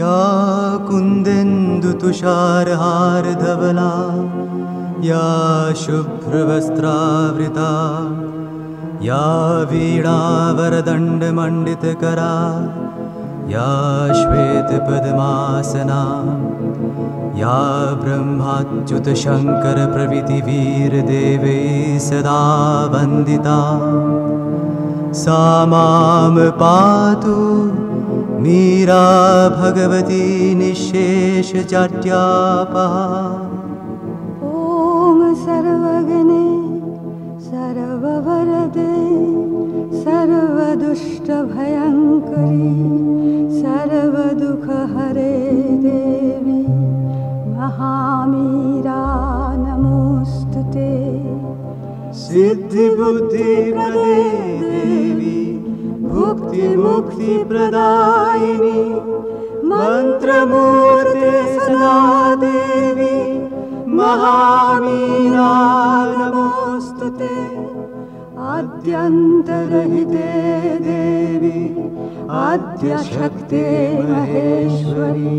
या कुन्देन्दुतुषारहारधवला या शुभ्रवस्त्रावृता या वीणावरदण्डमण्डितकरा या श्वेतपद्मासना या ब्रह्माच्युतशङ्करप्रभृतिवीरदेवैः सदा वन्दिता सा मां पातु मीरा भगवती निःशेषजाड्यापहा। ॐ सर्वगणे सर्ववरदे सर्वदुष्टभयङ्करी सर्वदुःखहरे देवी महामीरा नमोस्तुते। सिद्धिबुद्धिप्रदे देवी भुक्तिमुक्तिप्रदायिनी मन्त्रमूर्ते सदा देवी महामीरा नमोस्तुते। आद्यन्तरहिते देवी आद्यशक्ते महेश्वरी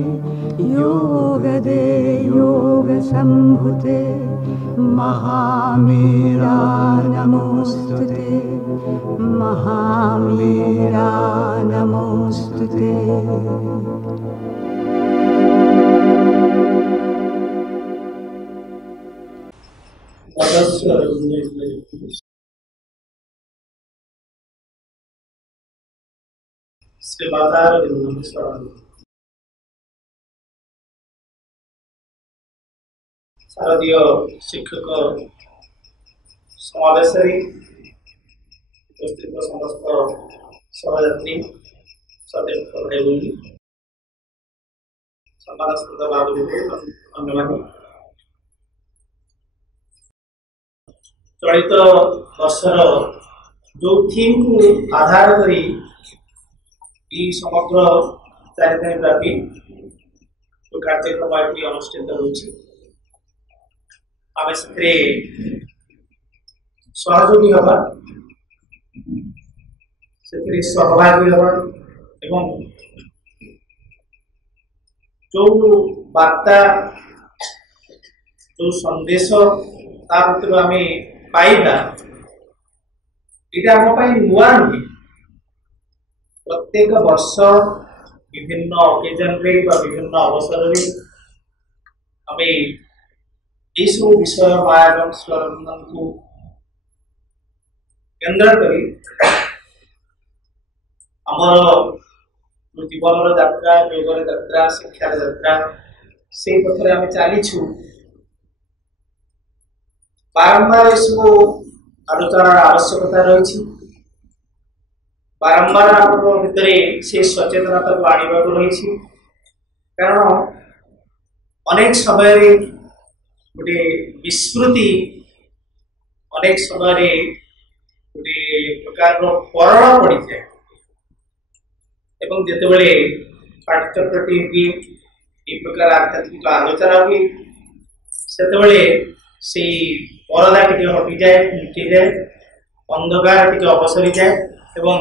योगदे योगसम्भुते महामीरा नमोस्तुते महामीरा नमोस्तुते। शारदीय शिक्षक समावेश उपस्थित समस्त सहयात्री सदैव भाई भूमि सम्मानस्पद धन्यवाद। चलित वर्षर जो थीम को आधार करी समग्र 4 दिन व्यापी कार्यक्रम अनुष्ठित होगी। आम से सहयोगी हवा से सहभागी हवा एवं जो वार्ता जो संदेश भर आम पाइबा यहाँ आम नुआ नुहे। प्रत्येक वर्ष विभिन्न ओकेजन रे विभिन्न अवसर रे आम सब विषय माया एवं स्वरंजन को केंद्र करी आमर जीवन यात्रा योगर यात्रा शिक्षार यात्रा से पथरे आम चलीछु। बारंबार सब आलोचनार आवश्यकता रही। बारंबार भितर से सचेतनता को आने रही। कारण अनेक समय गोटे विस्मृति अनेक समय गोटे प्रकार परण पड़ जाए एवं जितेबले पाठचक्रटी हुए ये प्रकार आध्यात्मिक आलोचना हुए से परदा टी हटि जाए फुंकी जाए अंधकार टी अवसरी जाए एवं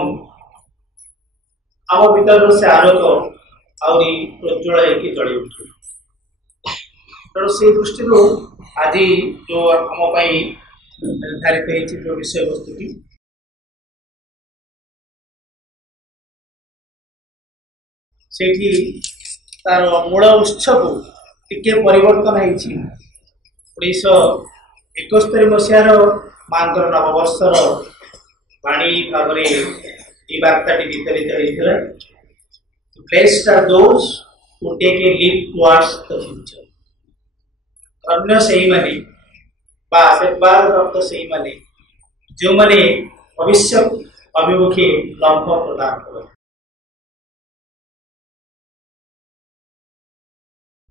आम भीतर से आलोक आहरी प्रज्वल होगी जड़ी उठे। तेणु से दृष्टि आज जो आम निर्धारित जो विषय वस्तु की से तार मूल उत्स को टिके परिवर्तन है। 1971 मसीहार मांकर नववर्षर वाणी भाव ये वार्ताटी वितरित होता है। Blessed are those who take a leap towards the future। अन्य सही माने आशीर्वाद प्राप्त सही माने जो माने भविष्य अभिमुखी लंब प्रदान कर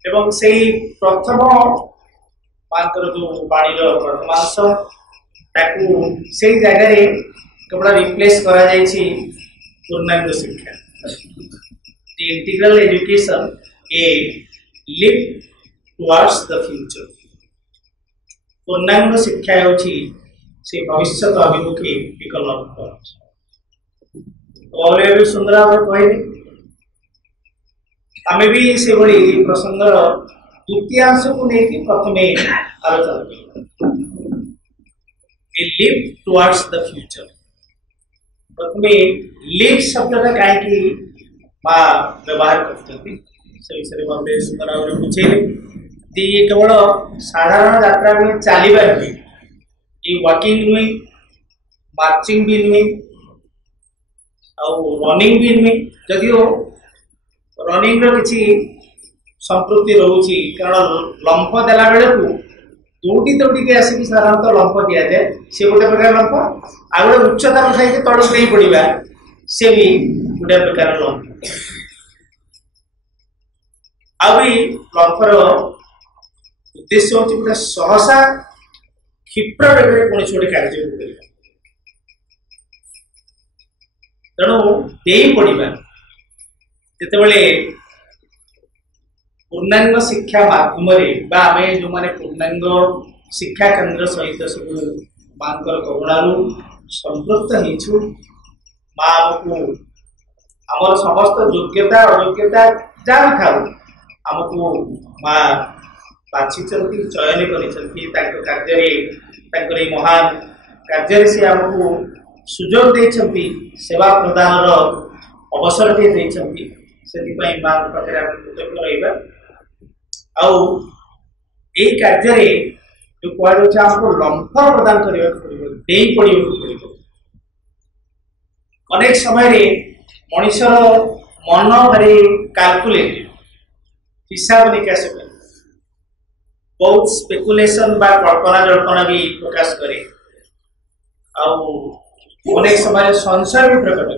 एवं से प्रथम मांकर जो वाणी प्रथमांश से जगह केवल रिप्लेस करा जायछि पूर्णांग शिक्षा। The integral education a leap towards the future। पूर्णांग शिक्षा होछि से भविष्य अभिमुखी विकल्प। और सुंदर भाव कहले आमे भी से भली प्रसंगर द्वितीयांश को लेके प्रथमे आलोचना करिया लिव टुवर्ड्स द फ्यूचर प्रथमे लिव शब्दटा कहीं माँ व्यवहार करते से विषय में सुंदर भाव बुझे ये केवल साधारण यात्रा में चलवा नुहे ये वॉकिंग नुहे मार्चिंग भी नुहे रनिंग भी नुहे जदिओ रनिंग किसी संपृक्ति रोचे कारण लंफ देला बेले को दौड़ी दौड़ी के आसिक साधारणतः लंफ दि जाए सी गोटे प्रकार लंफ आ गए उच्चता खाई तलक नहीं पड़ा सी भी गोटे प्रकार लंफ आई लंफर उद्देश्य हूँ गोटे सहसा क्षिप्र बेगे कौन गोटे कार्य तेणु दे पड़ा जितेबले पूर्णांग शिक्षा माध्यम आम जो मैंने पूर्णांग शिक्षा केन्द्र सहित सब माँ करुणारू संपृक्त हो माँ आमको आमर समस्त योग्यता अयोग्यता जहाँ भी था आमको माँ बाछी चयन कर महान कार्य से आमको सुजोग देती सेवा प्रदान अवसर से माँ पाखे कृतज्ञ रहा कार्य जो कहु लंफ प्रदान करने पड़ा अनेक समय मनीषर मन भारी कैलकुलेट हिसाब निकास कर बहुत स्पेकुलेशन बा कल्पना जल्पना भी प्रकाश करे अनेक समय संशय भी प्रकट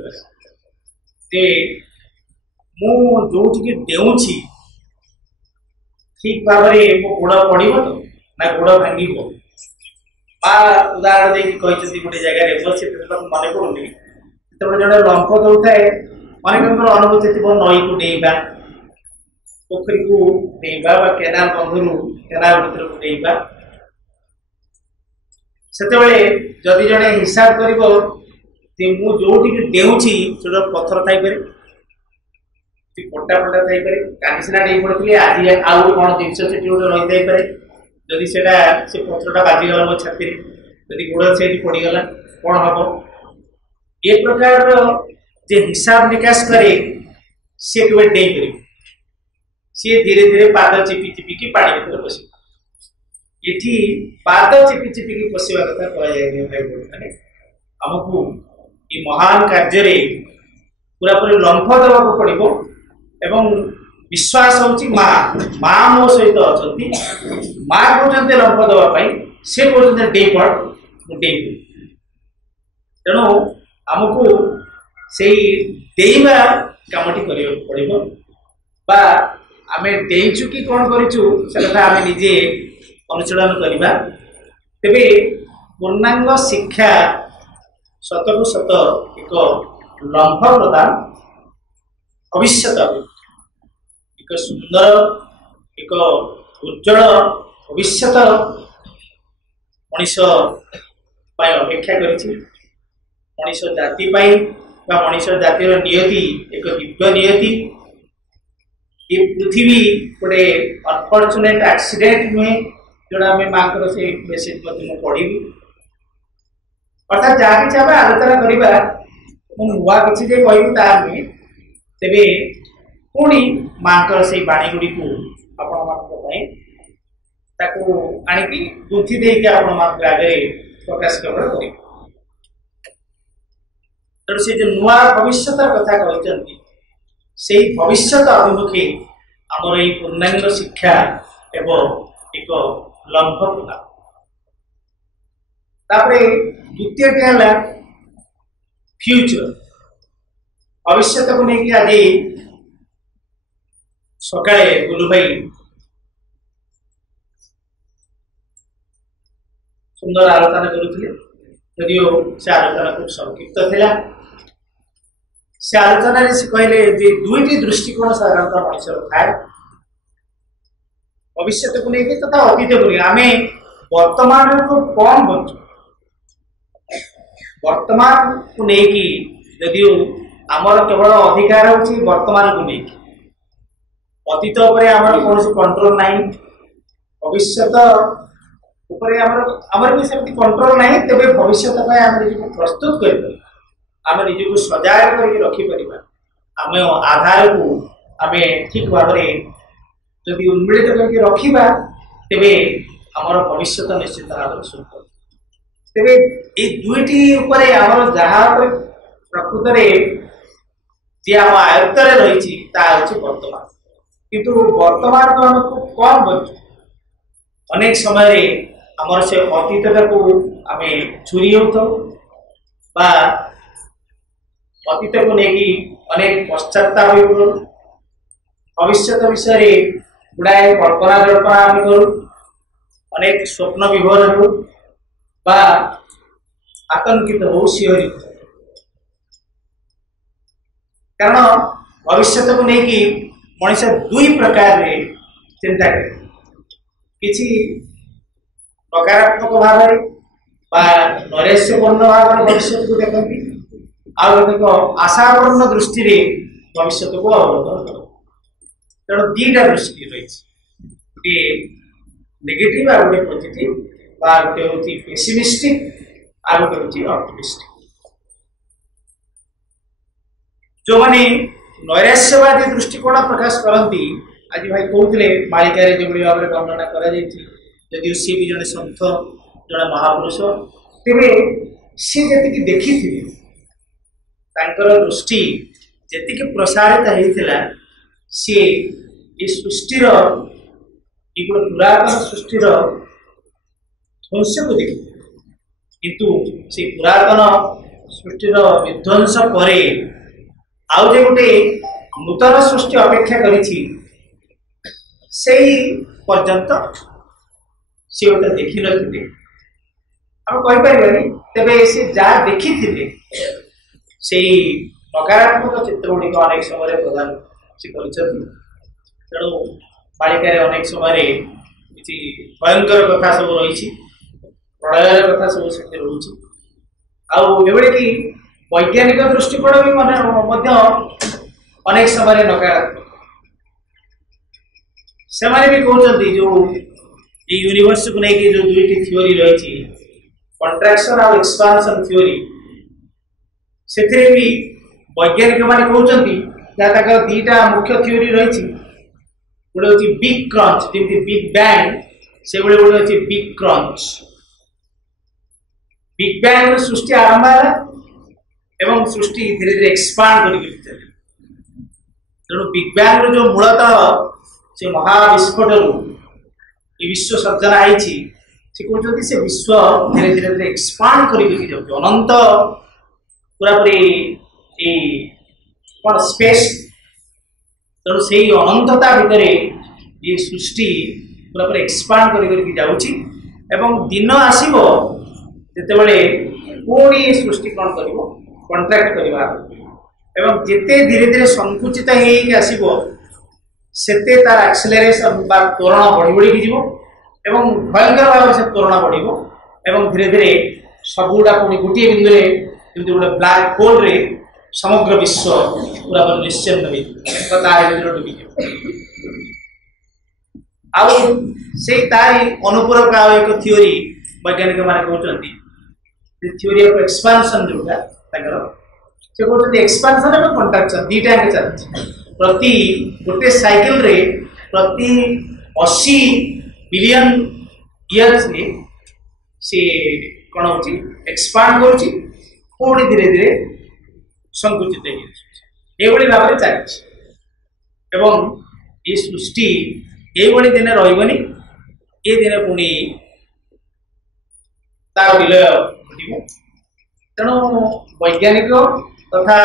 करे मु जो डेउची ठीक भाव में मो गोड़ पड़ तो ना गोड़ भांग माँ उदाहरण देखिए गोटे जगह से मन पड़ूनी जो जड़े लंफ दौड़े अनेक अनुभूति थी नई को डेबा पोखरी को डेबा केनाल बंधु केनाल भर को डेबा से जदि जड़े हिसाब कर जो डेउची जो पथर थी पटा पटा थी कहीं सीना नहीं पड़ी आज आउ कौन जिन से रही है जदि से पथरटा बाजिगला मो छाती जदि गोड़ से पड़गला कौन हम ये प्रकार जे हिसाब निकास करे सी के डे कर सी धीरे धीरे पाद चिपी चिपिकी पानी भर पशि ये पाद चिपी चिपिकी पशा कथा कहने आमको ये महान कार्य पूरा पूरी लंफ देवा पड़ो एवं विश्वास होची माँ माँ मो सहित अच्छा माँ कहते लंफ देवाई सी कहते डे पड़ डे तेणु आमको से देवा कमटी पड़ो आम डेचु कि कौन करूँ से कथा आम निजे अनुशीलन करवा तेरे पूर्णांग शिक्षा सतकु सत एक लंफ प्रदान भविष्य एक सुंदर एक उज्जवल भविष्य मनीष अपेक्षा कर मनीष जाति मनीष जातिर नियति एक दिव्य नियति ये पृथ्वी गोटे अनफर्चुनेट एक्सीडेंट नुहे जोड़ा आम माँ को से मेसेज पढ़ी अर्थात जहाँ कि आम आलोचना करवा नुआ किसी जे कह नुहे तेरे पुणी माँ से बाणी गुड़ी को आपण आणिकी गुंथी देकी आपण आगे प्रकाश कर से जो नुआ भविष्य कथा कहते से भविष्य अभिमुखे आमर ये पूर्णांग शिक्षा एवं एक लंफ प्रदान द्वितीय है फ्यूचर भविष्य को लेकिन आज सकाळे गुलू भाई सुंदर आलोचना करुले यदिओ से आलोचना खूब संक्षिप्त थिला से आलोचना से कहले जे दुईटी दृष्टिकोण साधारणतः मनुष्य थाए भविष्य को लेकिन तथा अतीत को लेकिन आम वर्तमान को कौन बचु वर्तमान को लेकिन यदिओ आमर केवल अधिकार होची वर्तमान को लेकिन अतीत उपरे आमर कौन कंट्रोल नहीं भविष्य उपरे आमर भी सेमती कंट्रोल नहीं तेरे भविष्य आम निजी प्रस्तुत कर आम निजी को सजाग करके रखिपर आम आधार को आम ठीक भाव जदि उन्मिलित करके रखा तेरे आमर भविष्य निश्चित भाव में सुंदर तेरे ये दुईटी उपरे आमर जहाँ प्रकृत में जी आम आयत्त रही वर्तमान किंतु वर्तमान को आमको कौन बचु अनेक समय आमर से अतीतटा को आम चोरी होता अतीत को लेकिन अनेक पश्चाताप हो भविष्य विषय गुड़ाए कल्पना जल्पना आम करूँ अनेक स्वप्न विभोर हो आतंकित हो शिहरित कारण भविष्य को लेकिन मनीष दुई प्रकार चिंता करे किसी नकारात्मक भाव नैराश्यपूर्ण भाव भविष्य को देखती आक आशापूर्ण दृष्टि भविष्य को अवलोकन कर तेणु दीटा दृष्टि रही गोटे नेगेटिव आ गए पॉजिटिव गोटे हूँ पेसिमिस्टिक आ गए हूँ ऑप्टिमिस्टिक जो माने नैराश्यवादी दृष्टिकोण प्रकाश करती आज भाई कहते मालिकार जो भाव में वर्णना करी सी भी जड़े सन्थ जड़े महापुरुष तेरे सी जी देखी दृष्टि जी प्रसारित होता सी ये सृष्टिर ये गोटे पुरातन सृष्टिर ध्वंस को देखी किंतु से पुरातन सृष्टिर विध्वंस पर आउ जे गोटे नूतन सृष्टि अपेक्षा करिछि पर्यंत सी गोटे देखी नथिले आम कहीपर तेरे से जहाँ देखी से नकारात्मक चित्र गुड़िक अनेक समय प्रदान से तेणु बालिकार अनेक समय किसी भयंकर कथा सब रही प्रलय कथा सब से रोचे आगे कि वैज्ञानिक दृष्टिकोण भी अनेक समय नकारात्मक से भी कहते जो ये यूनिवर्स को लेकिन जो दुईटी थ्योरी रही कंट्राक्शन और एक्सपांशन थ्योरी से भी वैज्ञानिक माने कहते दीटा मुख्य थ्योरी रही गोटे हूँ बिग क्रंच जमी बिग बैंग से गोटे हूँ बिग क्रंच बिग बैंग सृष्टि आरंभ है एवं सृष्टि धीरे धीरे एक्सपांड कर तेणु बिग बैंग जो मूलतः से महाविस्फोट विश्व सर्जना है कहते से विश्व धीरे धीरे धीरे एक्सपांड कर अनंत पूरापूरी कौन स्पेस तेणु से अनंतता भितर ये सृष्टि पूरापूरी एक्सपांड कर दिन आसब जिते पुणी सृष्टि कौन कर कंट्राक्ट करवा एवं जिते धीरे धीरे संकुचित आसब सेते तार एक्सेलरेशन बा त्वरण बढ़ी बढ़ी जीव एवं भयंकर भाव से त्वरण बढ़ो एवं धीरे धीरे सबुटा पुणी गोटे बिंदु जमी गोटे ब्लैक होल रे समग्र विश्व पूरा निश्चिन्न डूबी तारी अनुपूरक एक थ्योरी वैज्ञानिक माने कहते थ्योरी ऑफ एक्सपांशन जोटा से कहते एक्सपांशन और कंट्राक्शन दीटा चलती प्रति गोटे साइकिल रे प्रति 80 बिलियन इयर्स रे से कौन हो एक्सपांड करुच्ची पुणी धीरे धीरे संकुचित हो भाव में चलती ये सृष्टि ये दिन रही ये दिन पुणी तार विलय घटो तेणु वैज्ञानिक तथा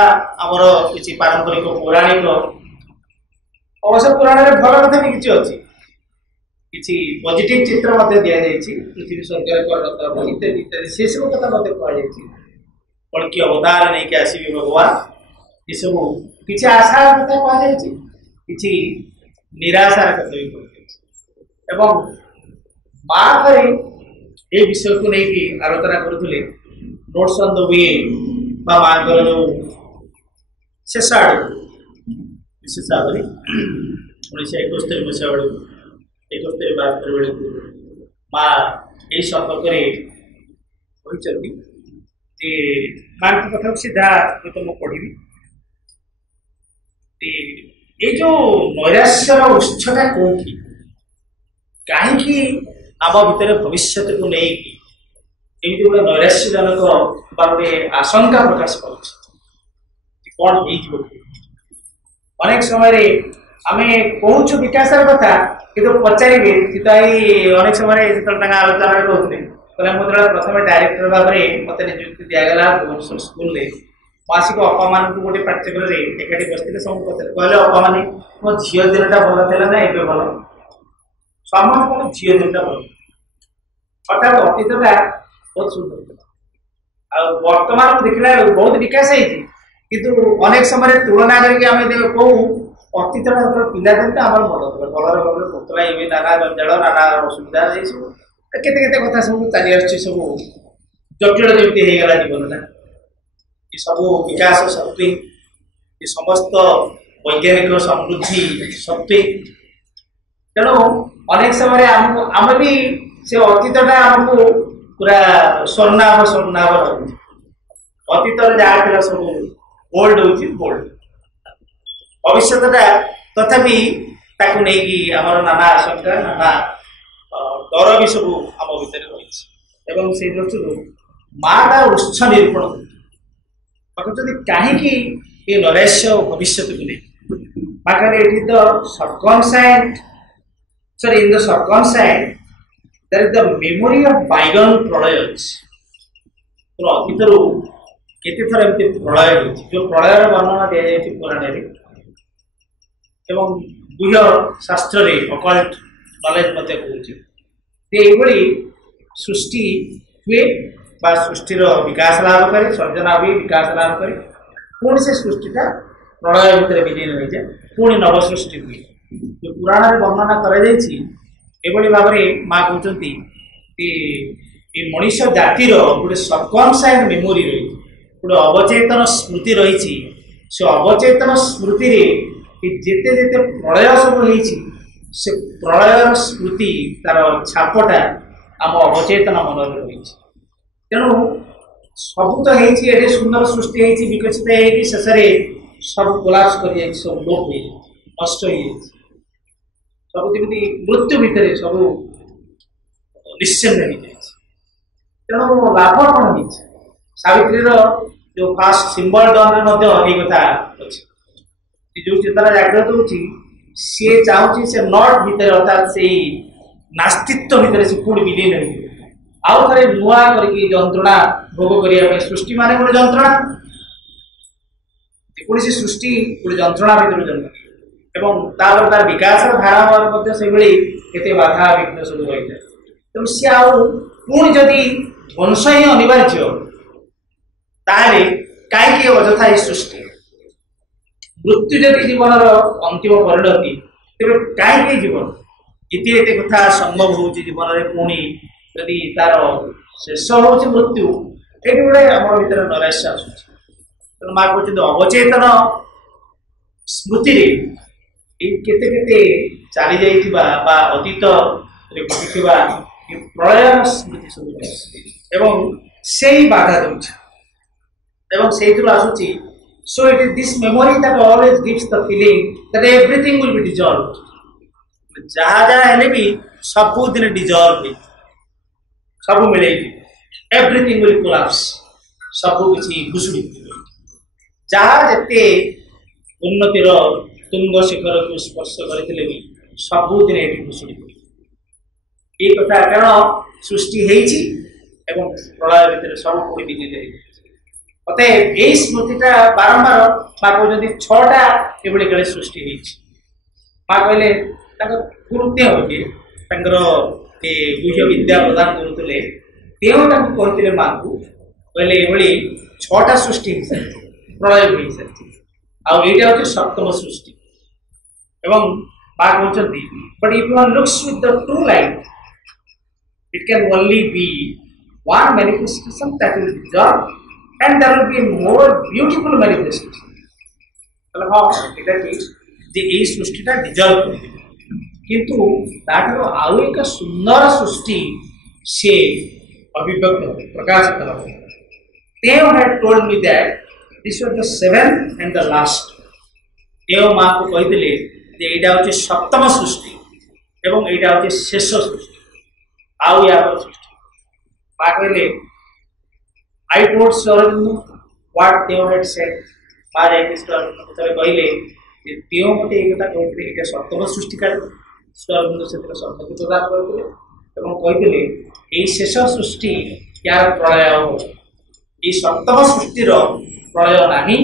आमर किसी पारंपरिक पौराणिक अवश्य पुराण में भल कथा भी किसी अच्छी किसी पॉजिटिव चित्र दि जाए पृथ्वी स्वर्ग इत्यादि इत्यादि से सब कथा कहुई कौन कि अवतार नहीं कि आसबे भगवान ये सब किसी आशार कथा कहुई किसी निराशार कथा भी कहुई माँ ये विषय को लेकिन आलोचना करुले नोट्स ऑन द वे माँ जो शेष आड़ विशेष भाव में 1971 ମସିହା ବେଳକୁ 71-72 ବେଳକୁ ମା ଏହି ସମ୍ପର୍କରେ କହିଛନ୍ତି ଯେ ମାଙ୍କ କଥାକୁ ସିଧା ମୁଁ ପଢ଼ିବି। ଏ ଯୋଉ ନୈରାଶ୍ୟର ଉତ୍ସଟା କୋଉଠି, କାହିଁକି ଆମ ଭିତରେ ଭବିଷ୍ୟତକୁ ନେଇକି ଏମିତି ଗୋଟେ ନୈରାଶ୍ୟଜନକ ବା ଗୋଟେ ଆଶଙ୍କା ପ୍ରକାଶ କରୁଛି କ'ଣ ହେଇଯିବ। ଅନେକ ସମୟରେ ଆମେ କହୁଛୁ ବିକାଶର କଥା, କିନ୍ତୁ ପଚାରିବେ ଚିତାଇ ଅନେକ ସମୟରେ ଯେତେବେଳେ ତାଙ୍କ ଆଲୋଚନାରେ କହୁଥିଲେ କହିଲେ ମୁଁ ଯେତେବେଳେ ପ୍ରଥମେ ଡାଇରେକ୍ଟର ଭାବରେ ମୋତେ ନିଯୁକ୍ତି ଦିଆଗଲା ଭୁବନେଶ୍ୱର ସ୍କୁଲରେ, ମୁଁ ଆସିକି ଅପାମାନଙ୍କୁ ଗୋଟେ ପାଠ୍ୟକ୍ରମରେ ଏକାଠି ବସିଥିଲେ, ସବୁ କହିଲେ ଅପାମାନେ ମୋ ଝିଅ ଦିନଟା ଭଲ ଥିଲା ନା ଏବେ ଭଲ? ସମସ୍ତେ କହିଲେ ଝିଅ ଦିନଟା ଭଲ। ଅର୍ଥାତ୍ ଅତୀତଟା ବହୁତ ସୁନ୍ଦର ଥିଲା, ଆଉ ବର୍ତ୍ତମାନକୁ ଦେଖିଲା ବେଳକୁ ବହୁତ ବିକାଶ ହେଇଛି, କିନ୍ତୁ ଅନେକ ସମୟରେ ତୁଳନା କରିକି ଆମେ କହୁ ଅତୀତଟା ଯେତେବେଳେ ପିଲାଦିନଟା ଆମର ଭଲ ଥିଲା, ଭଲରେ ଭଲରେ ପୋତଲା ଏବେ ନାନା ଜଞ୍ଜାଳ ନାନା ଅସୁବିଧା ଏଇସବୁ କେତେ କେତେ କଥା ସବୁ ଚାଲି ଆସୁଛି, ସବୁ ଜଟିଳ ଯେମିତି ହେଇଗଲା ଜୀବନଟା। ଏ ସବୁ ବିକାଶ ସତ୍ତ୍ୱେ, ଏ ସମସ୍ତ ବୈଜ୍ଞାନିକ ସମୃଦ୍ଧି ସତ୍ତ୍ୱେ, ତେଣୁ ଅନେକ ସମୟରେ ଆମକୁ ଆମେ ବି ସେ ଅତୀତଟା ଆମକୁ ପୁରା ସ୍ୱର୍ଣ୍ଣାଭ ଲାଗୁଛି। ଅତୀତରେ ଯାହା ଥିଲା ସବୁ ଓଲ୍ଡ ହେଉଛି ବୋଲ୍ଡ, ଭବିଷ୍ୟତଟା ତଥାପି ତାକୁ ନେଇକି ଆମର ନାନା ଆଶଙ୍କା ନାନା ଡର ବି ସବୁ ଆମ ଭିତରେ ରହିଛି। ଏବଂ ସେଇ ଦୃଷ୍ଟିରୁ ମା ତାର ଉତ୍ସ ନିରୂପଣ କରୁଛନ୍ତି କାହିଁକି ଏ ନୈରାଶ୍ୟ ଭବିଷ୍ୟତକୁ ନେଇ। ମା କହିଲେ ଏଠି ତ subconscient sorry in the subconscient there is the memory of bygone ପ୍ରଳୟ ଅଛି। ଅତୀତରୁ କେତେଥର ଏମିତି ପ୍ରଳୟ ହେଉଛି, ଯୋଉ ପ୍ରଳୟର ବର୍ଣ୍ଣନା ଦିଆଯାଇଛି ପୁରାଣରେ ଏବଂ ଗୁହ୍ୟ ଶାସ୍ତ୍ରରେ ଅକଲ୍ଟ ନଲେଜ ମଧ୍ୟ କହୁଛି ଯେ ଏଇଭଳି ସୃଷ୍ଟି ହୁଏ ବା ସୃଷ୍ଟିର ବିକାଶ ଲାଭ କରେ, ସର୍ଜନା ହୁଏ, ବିକାଶ ଲାଭ କରେ, ପୁଣି ସେ ସୃଷ୍ଟିଟା ପ୍ରଳୟ ଭିତରେ ବିଲୀନ ହୋଇଯାଏ, ପୁଣି ନବସୃଷ୍ଟି ହୁଏ। ଯୋଉ ପୁରାଣରେ ବର୍ଣ୍ଣନା କରାଯାଇଛି ଏଭଳି ଭାବରେ ମା କହୁଛନ୍ତି ଯେ ଏ ମଣିଷ ଜାତିର ଗୋଟେ ସବକନସାଏଣ୍ଟ ମେମୋରି ରହିଛି, ଗୋଟେ ଅବଚେତନ ସ୍ମୃତି ରହିଛି। ସେ ଅବଚେତନ ସ୍ମୃତିରେ ଯେତେ ଯେତେ ପ୍ରଳୟ ସବୁ ହେଇଛି ସେ ପ୍ରଳୟର ସ୍ମୃତି ତାର ଛାପଟା ଆମ ଅବଚେତନ ମନରେ ରହିଛି। ତେଣୁ ସବୁ ତ ହେଇଛି, ଏଠି ସୁନ୍ଦର ସୃଷ୍ଟି ହେଇଛି, ବିକଶିତ ହେଇକି ଶେଷରେ ସବୁ କୋଲାପ୍ସ କରିଯାଇଛି, ସବୁ ଲୋପ ହେଇଯାଇଛି, ନଷ୍ଟ ହେଇଯାଇଛି, ସବୁ ଯେମିତି ମୃତ୍ୟୁ ଭିତରେ ସବୁ ନିଶ୍ଚିନ୍ତ ହେଇଯାଇଛି। ତେଣୁ ଲାଭ କ'ଣ ହେଇଛି? ସାବିତ୍ରୀର ଯୋଉ ଫାଷ୍ଟ ସିମ୍ବଲ ଡନରେ ମଧ୍ୟ ଏଇ କଥା ଅଛି। ଯୋଉ ଚେତନା ଜାଗ୍ରତ ହଉଛି ସିଏ ଚାହୁଁଛି ସେ ନଟ୍ ଭିତରେ ଅର୍ଥାତ୍ ସେଇ ନାସ୍ତିତ୍ୱ ଭିତରେ ସେ ପୁଣି ବିଲୀନ ହେଇଯିବ, ଆଉ ଥରେ ନୂଆ କରିକି ଯନ୍ତ୍ରଣା ଭୋଗ କରିବା ପାଇଁ। ସୃଷ୍ଟି ମାନେ ଗୋଟେ ଯନ୍ତ୍ରଣା, ଯେକୌଣସି ସୃଷ୍ଟି ଗୋଟେ ଯନ୍ତ୍ରଣା ଭିତରୁ ଜନ୍ମ, ଏବଂ ତାପରେ ତାର ବିକାଶର ଧାରା ମଧ୍ୟ ସେଇଭଳି କେତେ ବାଧା ବିଘ୍ନ ସବୁ ରହିଥାଏ। ତେଣୁ ସିଏ ଆଉ ପୁଣି ଯଦି ଧ୍ୱଂସ ହିଁ ଅନିବାର୍ଯ୍ୟ, ତାହେଲେ କାହିଁକି ଅଯଥା ଏ ସୃଷ୍ଟି? ମୃତ୍ୟୁ ଯଦି ଜୀବନର ଅନ୍ତିମ ପରିଣତି, ତେବେ କାହିଁକି ଜୀବନ? ଏତେ ଏତେ କଥା ସମ୍ଭବ ହଉଛି ଜୀବନରେ, ପୁଣି ଯଦି ତାର ଶେଷ ହଉଛି ମୃତ୍ୟୁ, ଏଠି ଗୋଟେ ଆମ ଭିତରେ ନୈରାଶ୍ୟ ଆସୁଛି। ତେଣୁ ମା କହୁଛନ୍ତି ଅବଚେତନ ସ୍ମୃତିରେ ଏଇ କେତେ କେତେ ଚାଲି ଯାଇଥିବା ବା ଅତୀତରେ ଘଟିଥିବା ପ୍ରଳୟର ସ୍ମୃତି ସବୁ ଏବଂ ସେଇ ବାଧା ଦେଉଛି ଏବଂ ସେଇଥିରୁ ଆସୁଛି। So it is this memory that always gives the feeling that everything will be dissolved. ଯାହା ଯାହା ହେଲେ ବି ସବୁ ଦିନ dissolve ହେଇଯିବ, ସବୁ ମିଳେଇଯିବ, everything will collapse, ସବୁ କିଛି ଭୁଷୁଡ଼ି ଯିବ। ଯାହା ଯେତେ ଉନ୍ନତିର ତୁଙ୍ଗ ଶିଖରକୁ ସ୍ପର୍ଶ କରିଥିଲେ ବି ସବୁଦିନ ଏଠି ଭୁଷୁଡ଼ି ପଡ଼ିବ। ଏଇ କଥା କାରଣ ସୃଷ୍ଟି ହେଇଛି ଏବଂ ପ୍ରଳୟ ଭିତରେ ସବୁ କୋଡ଼ି ବିଜିତ ହେଇଛି। ଅତଏବ ଏଇ ସ୍ମୃତିଟା ବାରମ୍ବାର ମା କହୁଛନ୍ତି 6ଟା ଏଭଳି କାଳେ ସୃଷ୍ଟି ହେଇଛି। ମା କହିଲେ ତାଙ୍କ କୃତ୍ୟ ହଉଛି ତାଙ୍କର ଗୁହ୍ୟ ବିଦ୍ୟା ପ୍ରଦାନ କରୁଥିଲେ, ତେଣୁ ତାଙ୍କୁ କହିଥିଲେ ମାଙ୍କୁ କହିଲେ ଏଭଳି 6ଟା ସୃଷ୍ଟି ହେଇସାରିଛି, ପ୍ରଳୟ ହେଇସାରିଛି, ଆଉ ଏଇଟା ହଉଛି 7ମ ସୃଷ୍ଟି। ଏବଂ ମା କହୁଛନ୍ତି but if one looks with the true light it can only be one manifestation that will dissolve and there will be more beautiful manifestation। ହଁ ଏଇଟା ଠିକ जे यही सृष्टिटा डिजर्व कर किंतु ताठर आउ एक सुंदर सृष्टि से अभिव्यक्त प्रकाशित हो देव had told me that this was the seventh and the last देव माँ को कही एटा हूँ सप्तम सृष्टि एवं एटा हूँ शेष सृष्टि आउ या सृष्टि माँ कहले I told Shri what Dev had said माँ जाते कहले देव मत एक कहते ये सप्तम सृष्टि कार्य श्री से सम्मति प्रदान करते यही शेष सृष्टि यार प्रलय हो ये सप्तम सृष्टिर प्रलय नहीं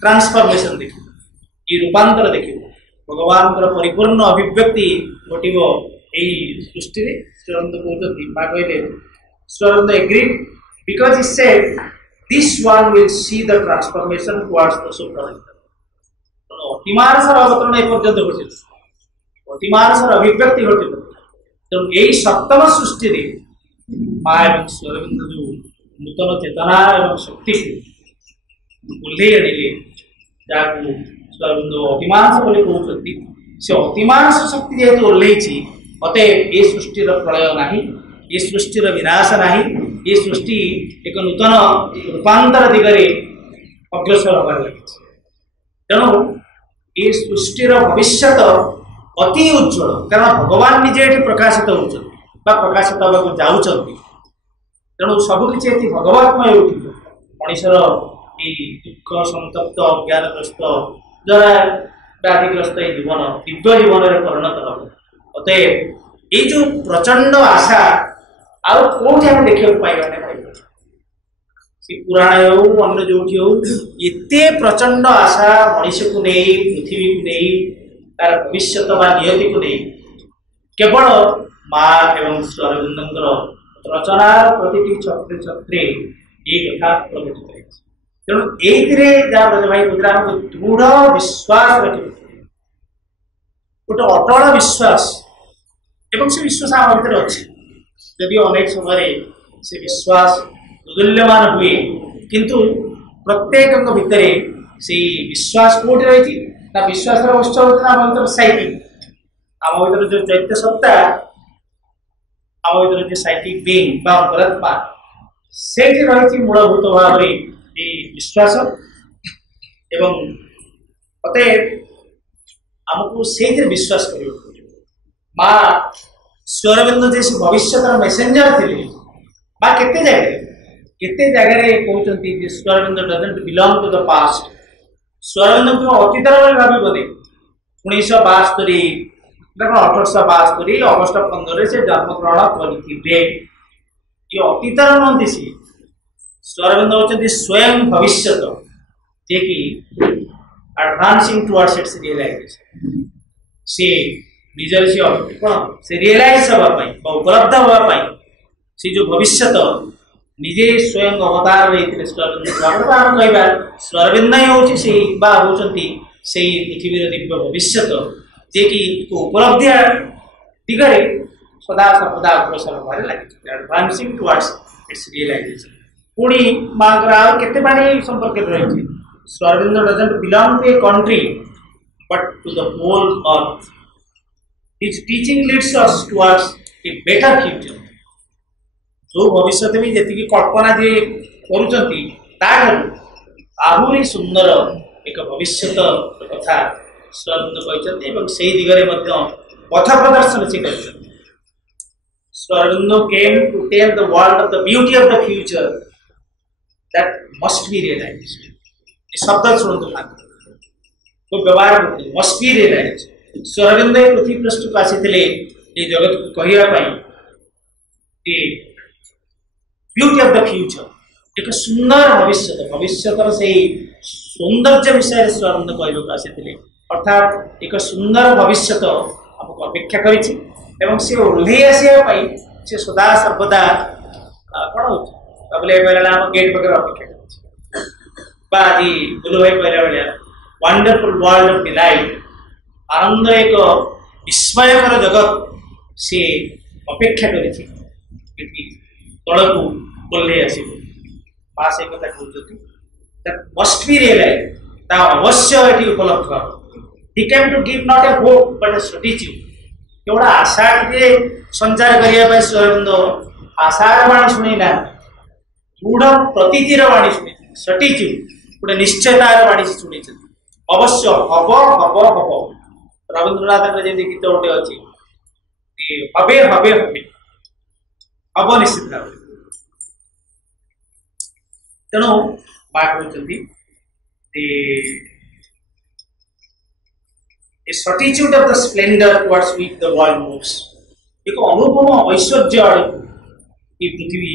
ट्रांसफॉर्मेशन देख ये रूपांतर देख भगवान परिपूर्ण अभिव्यक्ति घटव यही सृष्टि श्रीअरविंद कहते माँ कहले Sri Aurobindo agreed because he said this one will see the transformation towards the supernatural अतिमानसर अवतरण एपर्यंत घटी अतिमानसर अभिव्यक्ति घटी तेणु यही सप्तम सृष्टि माँ एवं श्रीअरविंद जो नूतन चेतना और शक्ति को ओल्हे आनिले जहाँ श्रीअरविंद अतिमानस बोली कहते से अतिमानस शक्ति जेहेतु ओल्लैची अतएव ये सृष्टिर प्रलय नहीं ये सृष्टिर विनाश नहीं ये सृष्टि एक नूतन रूपांतर दिगरे अग्रसर होबार लगी तेणु ये सृष्टिर भविष्य अति उज्ज्वल कारण भगवान निजे ये प्रकाशित होती प्रकाशित होगा जाऊँच तेणु सबकि ये भगवतमय उठिल मनीषर ये दुख संतप्त अज्ञानग्रस्त जरा व्याधिग्रस्त जीवन दिव्य जीवन में परिणत हो अतएव ये जो प्रचंड आशा आउ कौटी आम देखा पाइबा सी पुराण हो अन्य जो एते प्रचंड आशा मनीष को नहीं पृथ्वी को नहीं तार भविष्य नियति को नहीं केवल माँ एवं श्रीअरविंदर रचनार प्रति छत्रे छत्रे ये कथा प्रकटित है तेणु ये भाई गुजरात दृढ़ विश्वास रखिए गोटे अटल विश्वास एवं से विश्वास आम भर अच्छे यदि अनेक समय से विश्वास दुर्मूल्यमान हुए किंतु प्रत्येक भितर से विश्वास कौटी रही विश्वास उत्सव होता आम भर साइकिल आम भर जो चैत्य सत्ता आम भर जो साइकिल बीइंग अंतरात्मा से रही मूलभूत भाव विश्वास एवं अतएव आमको से विश्वास कर माँ श्रीअरविंद जैसे भविष्य मेसेंजर थे माँ केते जगह कहते Sri Aurobindo doesn't belong to the past Sri Aurobindo को अतीत भावे 1972 1872 अगस्ट 15 से जन्म ग्रहण करते ये अतीत नुहति सी श्रीअरविंद होती स्वयं भविष्य जे कि एडवांसिंग टुवर्ड्स इट्स रियलाइजेशन से निजर से कौन से रियलाइज हाँपाई उपलब्ध हाँपाई से जो भविष्य निजे स्वयं अवतार रही श्रीअरविंद आम कह श्रीअरविंद ही हूँ से पृथ्वी दिव्य भविष्य जे कि उपलब्धि दिगरे सदा सर्वदा अग्रसर होबार लगी एडवांसिंग टुवर्ड्स इट्स रियलाइजेशन पुणी माँ के संपर्क रही Sri Aurobindo doesn't belong to a country but to the whole earth his teaching leads us towards a better future जो भविष्य भी जी कल्पना जे कर आहरी सुंदर एक भविष्य कथा श्रीअरविंद कहते से दिगरे पथ प्रदर्शन से कर Sri Aurobindo came to tell the world of the beauty of the future that must be realized शब्द शुणु तो व्यवहार मस्ट बी रियलाइज्ड श्रीअरविंद पृथ्वी पृष्ठ को आसी जगत को कहवाई ब्यूटी ऑफ द फ्यूचर एक सुंदर भविष्य से सौंदर्य विषय श्रीअरविंद कहवाक आसी अर्थात एक सुंदर भविष्य आमको अपेक्षा कर ओह्लई आसवाई से सदा सर्वदा कौन हो गेट पाखे अपेक्षा कर बुलू भाई कहला भाया वंडरफुल वर्ल्ड ऑफ डिलाइट आनंद एक विस्मयकर जगत सी अपेक्षा कर तल को ओह्लई आस माँ से कथा कहते मस्ट बी रियलाइज ता अवश्य ये उपलब्ध हो। He came to give not a hope but a certitude. केवल आशा के संचार करने श्री अरविंदो आशार वाणी शुणिना दृढ़ प्रतीतिर वाणी शुणी सर्टिट्यूड गोटे निश्चयतार वाणी शुणी अवश्य हम हम हम रवींद्रनाथ जमी गीत गोटे अच्छी हबे हबे हबे हम निश्चित भाव तेणु माँ कहते a certitude of the splendor towards which the world moves. एक अनुपम ऐश्वर्य आड़ ये पृथ्वी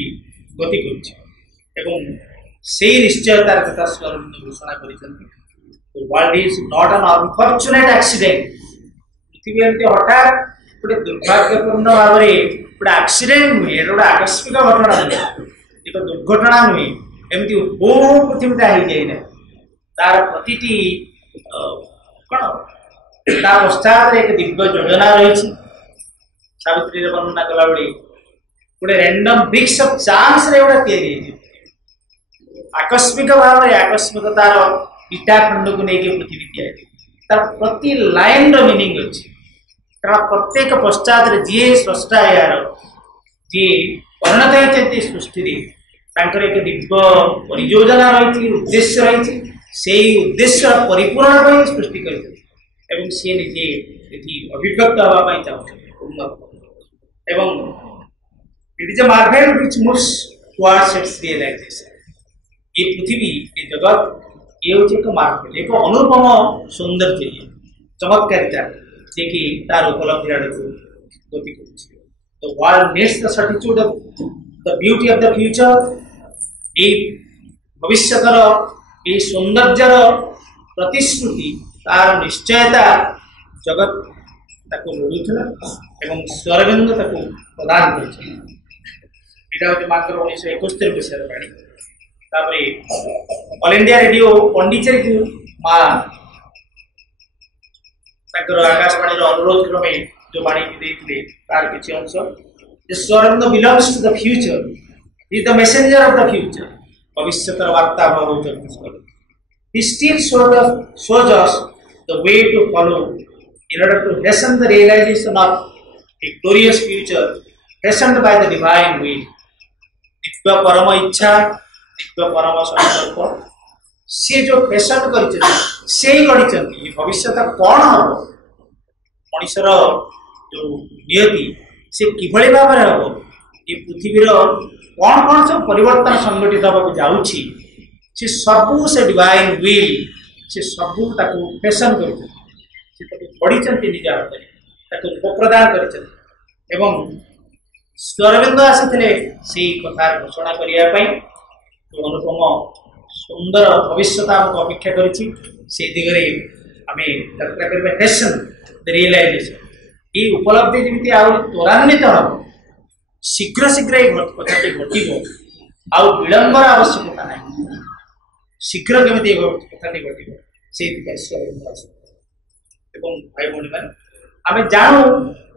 गति करुँच से निश्चयतार कथा श्री घोषणा कर world is not an unfortunate accident पृथ्वी एमती हठात गोटे दुर्भाग्यपूर्ण भाव में गोटे एक्सीडेंट नुहे गोटे आकस्मिक घटना नुहे एक दुर्घटना नुहे एमती हो पृथ्वीटा हो जाए तार प्रति कौन ता पश्चात एक दिव्य योजना रही सावित्री वर्णना कला बेले गोटे रैंडम ब्रिक्स ऑफ चांस रे गोटे तैयारी आकस्मिक भाव में आकस्मिकतार इटा खंड को लेकिन पृथ्वी तैयारी तार प्रति लाइन रो मीनिंग अच्छी कारण प्रत्येक पश्चात जी स्रष्टा यार जी परिणत होती सृष्टि एक दिव्य परियोजना रही उद्देश्य रही से उद्देश्य परिपूर्ण पर सृष्टि कर सी निजे अभिव्यक्त हाँपाई चाहते it is a marvel which moves towards its realization ये पृथ्वी ये जगत ये हूँ एक मार्वेल एक अनुपम सौंदर्य चमत्कारिता जे कि तार उपलब्धि आड़ को गति कर world needs the certitude of the beauty of the future ये भविष्यतर ये सौंदर्यर प्रतिश्रुति तार निश्चयता जगत ताको लोड़ुला एवं स्वरबिंद ताको प्रदान कर मात्र 1971 विषय बाणी ऑल इंडिया रेडियो पंडिचेरी को माँ आकाशवाणी अनुरोध क्रमे जो बाणी देते तार किसी अंश स्वरबिंद belongs to the future is the messenger of the future भविष्यतर वार्ता भाव He still shows us the way to follow in order to hasten the realization of a glorious future hastened by the divine will. Divya परम इच्छा दिव्य परम संकल्प सी जो fashion कर भविष्य कौन हम मनुष्यर जो नियति से किभली भाव में हम ये पृथ्वीर कौन कौन सब परिवर्तन संगठित होगा जाऊँगी से सबू से डिवाइन विल से सबू ताको फैशन कर पढ़ी निज हाथ उपप्रदान कर स्वरबिंद आसी से कथार घोषणा करने जो अनुपम सुंदर भविष्य आमको अपेक्षा कर दिगरे आम यात्रा करवा फैशन द रियलाइजेशन ये उपलब्धि जमी आ त्वरान्वित हम शीघ्र शीघ्र ये कथाटी घटो आउ विलंबर आवश्यकता ना शीघ्र केमी कथाटी घटो से भाई भाई मैंने आम जानू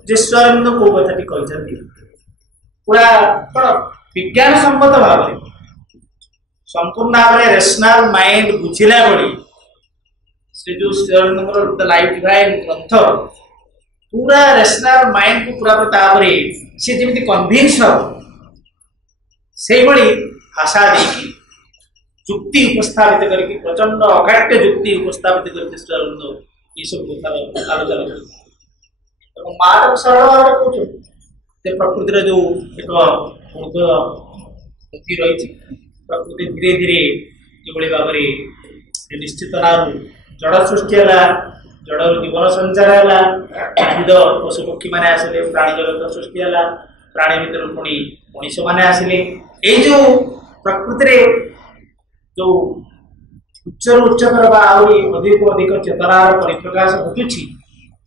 जे स्वरबिंद कौ कथाटी कहते पूरा कौन विज्ञान सम्मत भाव में संपूर्ण भाव में रेशनल माइंड बुझिला बड़ी से जो स्वरबिंद द लाइफ डिवाइन ग्रंथ पूरा रेशनल माइंड को पूरा तापर सी जमी कन्भिन्स हो से भाषा देकी जुक्ति उपस्थापित करके प्रचंड अघाट्य जुक्ति उपस्थापित करके स्वरबिंद ये सब कथा आलोचना कर माँ सरल भाव में कहते प्रकृतिर जो एक गति रही प्रकृति धीरे धीरे जो भाव में निश्चित ना जड़ सृष्टि है जड़ जीवन संचार है विविध पशु पक्षी मैंने आसिले प्राणी जगत सृष्टि है प्राणी भर पुणी मनीष मैंने आसिले ये जो प्रकृति जो उच्चर उच्चतर अधिक अधिक चेतनार परिप्रकाश घटुची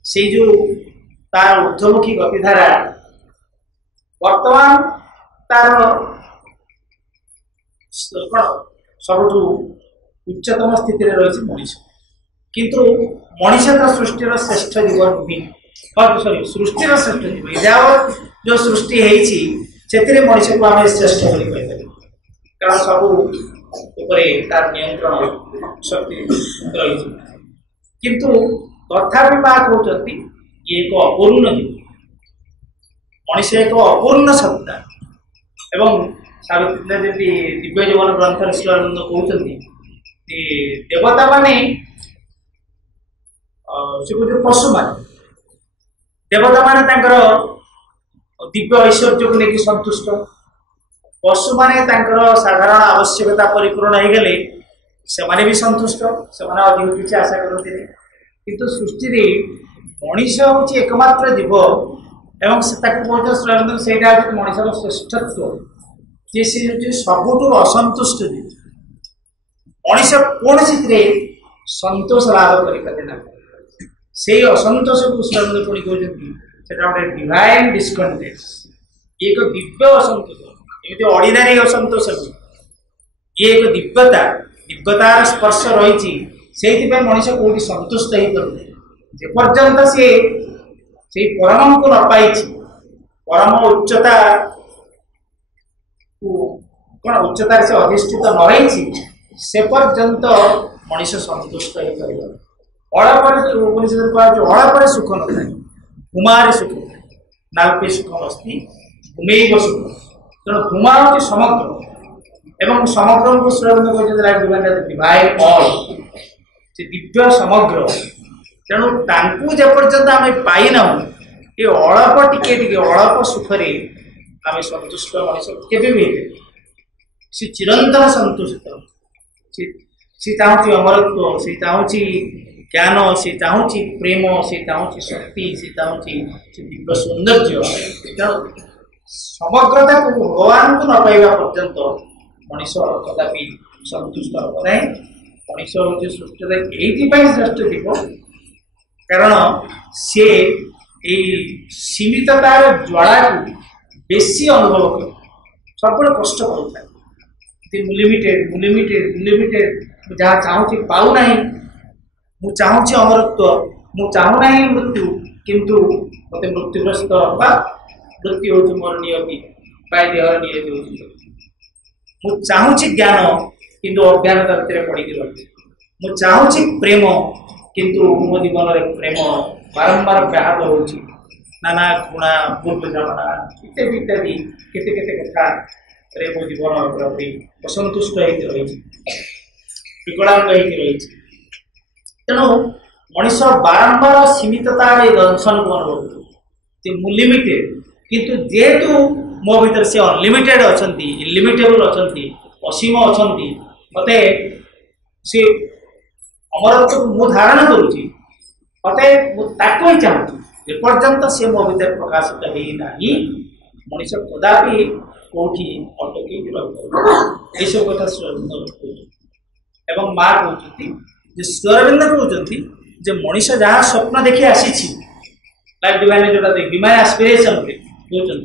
से जो तार ऊर्ध्वमुखी गतिधारा वर्तमान तार कौन सब उच्चतम स्थित रही मनीष किंतु मनीष तो सृष्टिर श्रेष्ठ जीव नुहे सॉरी सृष्टिर श्रेष्ठ जीव इजावर जो सृष्टि से मनीष को आम श्रेष्ठ कारण सब উপরে তার নিয়ন্ত্रण शक्ति रही किंतु तथापि माँ कहते ये एक अपूर्ण जीव मनुष्य एक अपूर्ण सत्ता एवं सावित्री देवी दिव्य जीवन ग्रंथ श्रीअरविंद कहते देवता माने पशु मान देवता माने दिव्य ऐश्वर्य को लेकिन संतुष्ट पशु माने साधारण आवश्यकता परिपूर्ण हो गले से भी संतुष्ट से अधिक किसी आशा करते किंतु सृष्टि मनीष हूँ एकमात्र जीव एवं श्रीअरविंद से मनीषर श्रेष्ठत्व जे सी सबुठ असंतुष्ट जीव मनीष कौन सी संतोष लाभ कर से असंतोष को श्रीअरविंद पुणी कहते गोटे डिवाइन डिस्कंटेंस एक दिव्य असंतोष एमती ऑर्डिनरी असंतोष ये एक दिव्यता दिव्यतार स्पर्श रही से मनीष कौटी संतुष्ट हो पारे जेपर्यंत से परम को न पाई परम उच्चता कौन उच्चतार से अधिष्ठित न रही से पर्यंत मनीष संतुष्ट हो पार अड़पे सुख न था भूमारे सुख नाल्पे सुख अस्ति भूमेव सुख तेणु भूमा हूँ समग्र एवं समग्र को श्रीअरविंद डिवाइन ऑल से दिव्य समग्र तेणु तांकु जेपर्यंत आम पाईना ये अल्प टिके अल्प सुखरे आम संतुष्ट मनीष केवे भी सी चिरंतन संतुष्ट सी चाहूँ अमरत्व सी चाहूँ ज्ञान सी चाहूँ प्रेम सी चाहूँ शक्ति सी चाहूँ दिव्य सौंदर्य समग्रता को भगवान को न पाइबा पर्यंत मनीष कदापि संतुष्ट हम ना मनीष हूँ सृष्टि ये श्रेष्ठ जीव कारण सी सीमिततार ज्वाला को बेसी अनुभव कर सब कष्ट कर लिमिटेड जहाँ चाहूँ पाऊना मु चाहूँ अमरत्व मु चाहूना मृत्यु किंतु मत मृत्युग्रस्त मृत्यु हूँ मोर नियति प्राय देहर नियति हूँ मु चाहूँ ज्ञान किंतु अज्ञानता भितर पड़ी रही मु चाहूँ प्रेम किंतु मो जीवन में प्रेम बारंबार व्याहत हो नाना घृणा पूर्वजामना इत्यादि इत्यादि केते केते कथा मो जीवन पूरापूरी असंतुष्ट होती रही विकलांग रही तेणु मनीष बारंबार सीमितता दर्शन को अनुभव लिमिटेड किंतु जेहेतु मो भीतर से अनलिमिटेड अच्छा इनलिमिटेबल अच्छा असीम अच्छा मत सी अमरत्व को मु धारण करुँची मत ही चाहूँ जेपर्यंत सी मो भीतर प्रकाशित होना मनीष कदापि कौटी अटकी रही सब कथा श्रीअरविंद एवं माँ कहते श्रीअरविंद कहते मनीष जहाँ स्वप्न देखी आसी लाइफ डिवाइन जोटा डिवाइन एस्पिरेशन कहते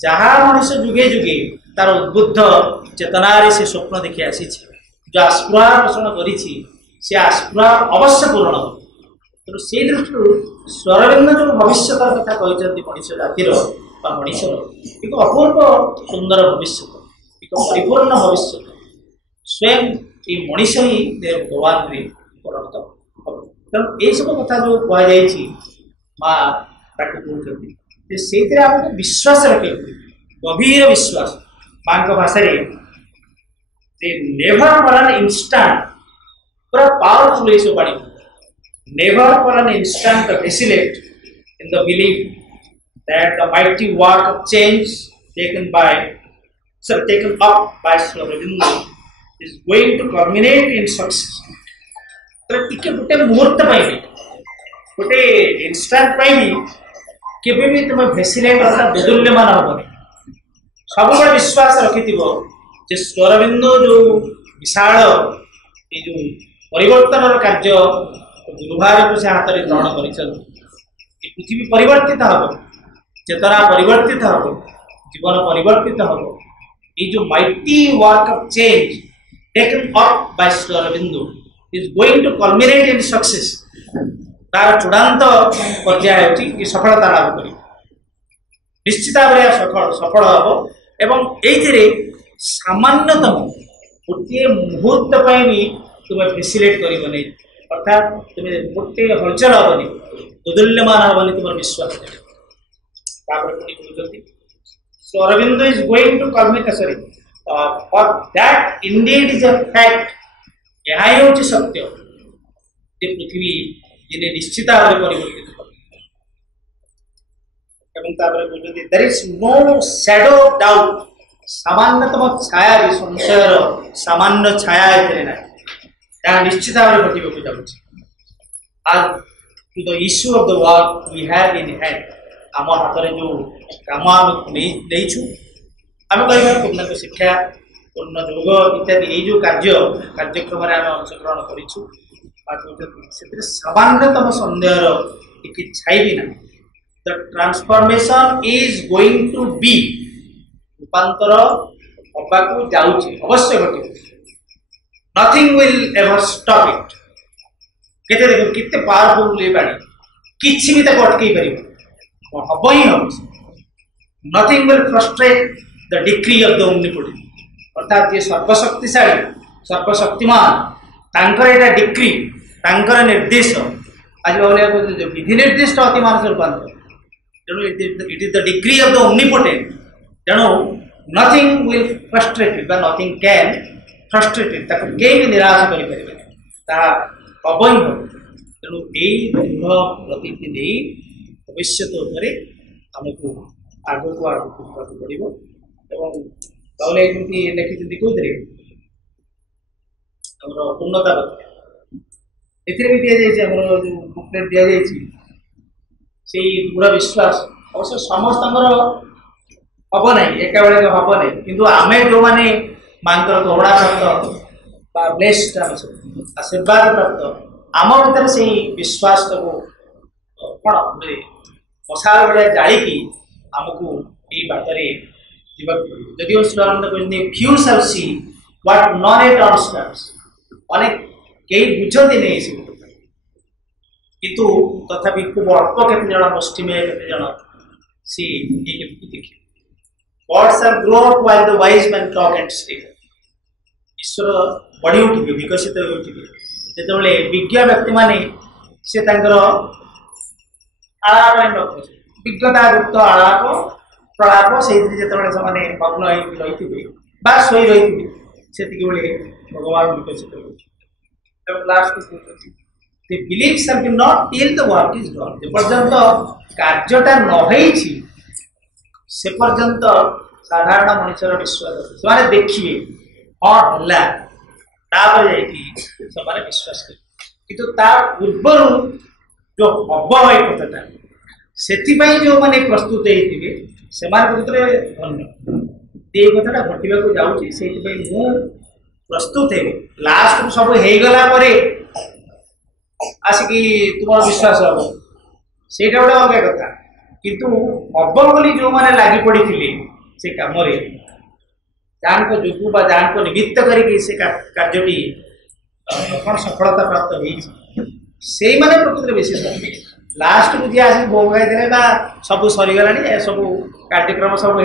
जहाँ मनीष जुगे जुगे तार उद्बुद्ध चेतनार से स्वप्न देखी आसी जो आस्पृहा पोषण कर आस्पृहा अवश्य पूरण हो तेणु से दृष्टि श्रीअरविंद जो भविष्य कथा कहते मनीष जातिर मनीषर एक अपूर्व सुंदर भविष्य एक परिपूर्ण भविष्य स्वयं ये मनीष ही भगवान परिणत हम तेणु ये सब कथा जो कहुई माँ कहते से आमको विश्वास रखे गभीर विश्वास माँ भाषा नेवर फॉर एन इंस्टेंट पूरा पावरफुल ये सब बाणी never for an instant vacillate in the believe that the mighty work of change taken up by Sri Aurobindo is going to culminate in success. तो टिके गोटे मुहूर्त पाइबी गोटे इंस्टांट पाइबी केबे भी तुम वैसिलेट अर्थात बेदुल्यमान हेबनी सब विश्वास रखिथिबो जे श्रीअरविंद जो विशाल ये जो परिवर्तन कार्य गुरुवार को से हाथ में ग्रहण कर पृथ्वी परिवर्तित हम चेतना परिवर्तित हम जीवन परिवर्तित हम ये जो mighty work of change taken up by Sri Aurobindo is going to culminate in success तार चूड़ांत पर्याय होची सफलता लाभ करी निश्चित भाव सफल हम एवं ये सामान्यतम गोटे मुहूर्त भी तुम फैसिलेट कर अर्थात तुम गोटे हलचल हेनी दोदुल्यमान हेनी तुम विश्वास सो Aurobindo is going to culminate sorry for that indeed is a fact यह हूँ सत्य पृथ्वी जिन्हें निश्चित भाव में परिवर्तित there is no shadow of doubt सामान्यतम छाया भी संशयर सामान्य छाया ना यहाँ निश्चित भाव में घटक जाऊँ आज to the issue of the work we have in hand आम हाथ में जो कम आम कह पूर्णांग शिक्षा पूर्ण योग इत्यादि ये जो कार्यक्रम आम अंशग्रहण करूँ सामान्यतम सन्देहर टी छाई भी ना the transformation is going to be रूपांतर हवा को जाऊँगी अवश्य घटे nothing will ever stop it केते देखो कितने पावरफुल ये बाणी किसी भी ताको अटकई पार हम ही हम nothing will frustrate the decree of the omnipotent अर्थात ये सर्वशक्तिशाली सर्वशक्तिमान तांकर एटा डिक्री तांकर निर्देश आज भावना विधि निर्दिष्ट अति मानस रूपांतर तेणु it is the decree of the omnipotent तेणु nothing will frustrate it nothing can frustrate it ताको के भी निराश करि परिबे ता हबई हो तेणु ए दृढ़ प्रतिज्ञा नहीं भविष्य उपरे आमको आगो को आगो पड़ो एवं ताहले एमती लिखिं कौन पूर्णता एथिरे भी दिया जाए जो बुकलेट दिया जाए से दृढ़ विश्वास अवश्य समस्त हम ना एका बेले हम ना कि आम जो मैंने माँ करुणा प्राप्त ब्लेस्ड आशीर्वाद प्राप्त आम भर से विश्वास को कौन मशाल भाया जाड़ी आमको ये बाटर जदिव श्रीरानंद कहते few shall see what none yet understands अनेक कई बुझती नहीं से किंतु तथापि खूब अल्प केते जन मुष्टिमेय केते जन सी देखे God shall grow up while the wise men talk and sleep. ईश्वर बढ़ी उठिबे विकसित हो उठिबे जेतबेले विज्ञ व्यक्ति माने से तांकर आलाप विज्ञता युक्त आलाप प्रलाप से जेतबेले से माने मग्न होई रहिथिबे बा सोई रहिथिबे सेतिके बेले भगवान विकसित हो तब लास्ट को the belief shall be not till the work is done जे पर्यंत कार्यटा न होईछि से पर्यंत साधारण मनुष्यर विश्वास से देखिए हाँ है विश्वास कर किंतु पूर्वर जो हम है कथाटा से जो मैंने प्रस्तुत होते से धन्य ये कथाटा घटवा जाऊँगी से प्रस्तुत है लास्ट को सब हो गला आसिकी तुम विश्वास हम से गोटे अलग कथा किंतु हम बोली जो मैंने लगी पड़ी से कम जहाँ जो जहाँ निमित्त करके से कार्यटी कौन सफलता प्राप्त से मैंने प्रकृति बेसी लास्ट को जी आस भोगाई दे सब सरीगला सब कार्यक्रम सब हो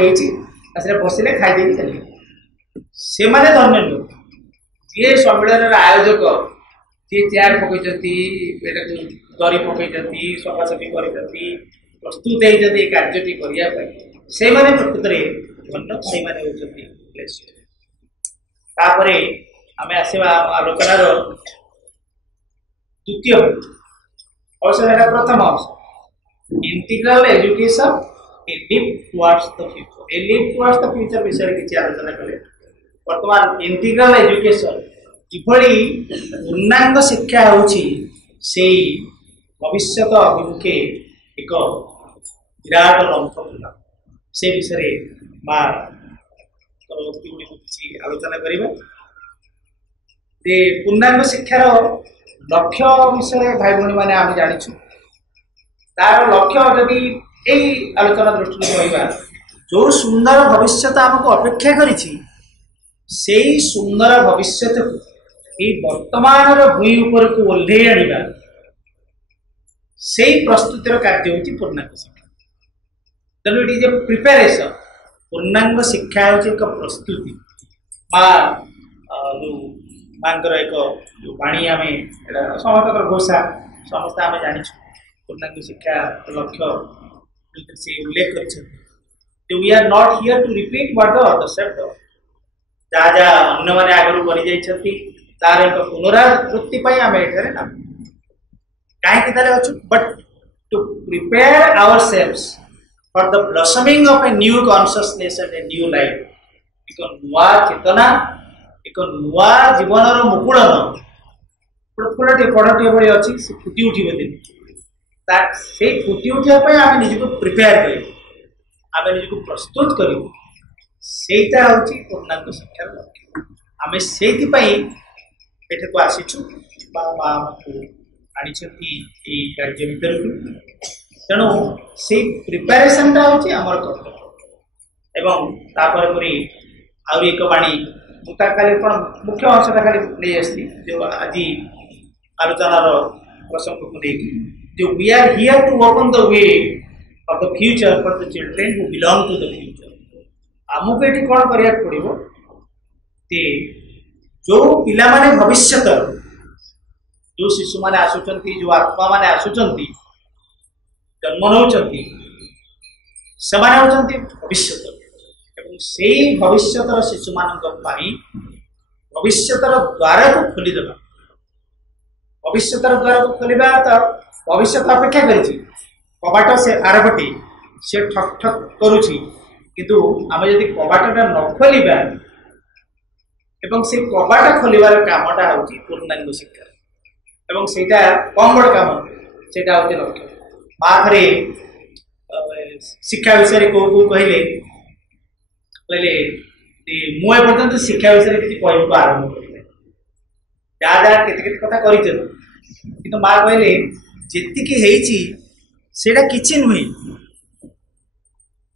बसिले खाई चलिए से मैंने धन्य लोग जी सम्मेलन आयोजक जी चेयर पकई दरी पकई सफासफी कर प्रस्तुत होती कार्यटी करने से मैंने प्रकृत धन्य से आम आसवा आलोचनार द्वितीय अवश्य प्रथम अंश integral education a leap towards the future a leap towards the future विषय किसी आलोचना कले वर्तमान इंटीग्रल एजुकेशन किभली पूर्णांग शिक्षा होची से भविष्य अभिमुखे एक विराट लंफुला से विषय माँ परवर्ती गुड़ी किसी आलोचना करवा पूर्णांग शिक्षार लक्ष्य विषय भाई भाई मैंने आम जाचु तार लक्ष्य जदि यही आलोचना दृष्टि रहा जो सुंदर भविष्य आमको अपेक्षा करी सुंदर भविष्य को वर्तमान भूई उपर को ओह्लई आना से प्रस्तुतिर कार्य हूँ पूर्णांग शिक्षा तेणु इट इज ए प्रिपेरेसन पूर्णांग शिक्षा हूँ एक प्रस्तुति जो मानकर एक जो वाणी आम समस्त घोषा समस्त आम जानी पूर्णांग शिक्षा लक्ष्य से उल्लेख कर we are not here to repeat what the others have done जहाँ जहाँ अन्य मैंने आगु कर तार एक पुनरावृत्ति आम ये ना कहीं अच्छु but to prepare our cells for the blossoming of a new consciousness and a new life एक नुआ चेतना एक नुआ जीवन मुकुड़न गोटे फुलटे कड़टे भाई अच्छी से फुटी उठे दिन से फुटी उठापी आम निजक प्रिपेयर करें निजक प्रस्तुत करूँ सेटा हूँ पूर्णांग शिक्षार लक्ष्य आम से को आसीचु आनी कार्य भर तेणु से प्रिपेरेसन हूँ आमर कर्तव्य एवं तापर आहरी एक बाणी खाली मुख्य अंशटा खाली नहीं आसती जो आज आलोचनार प्रसंग को लेकिन जो we are here to open the way of the future for the children who belong to the future आमको ये कौन करा पड़ो जो पिला माने भविष्य जो शिशु माने आसुचंती जो आत्मा माने आसुचंती जन्म नौचंती सेमाने होचंती भविष्य एवं से भविष्यतर शिशु मानक भविष्यतर द्वार को खोलीदेवा भविष्यतर द्वार को खोलिबा तो भविष्य अपेक्षा करी कबाट से आरपटे से ठक ठक करुछि किंतु आम यदि कबाटा न खोलिबा एवं से कबाट खोलिबार कामटा होची पूर्णांग शिक्षा एवं सेटा कम बड़ काम सेटा होची लक्ष्य माथरे शिक्षा विषय को कहले मुझे पर्यटन शिक्षा विषय किसी कह आरंभ कर जहाँ जहाँ के कथा कर माँ कहले जी सेटा किसी नुहे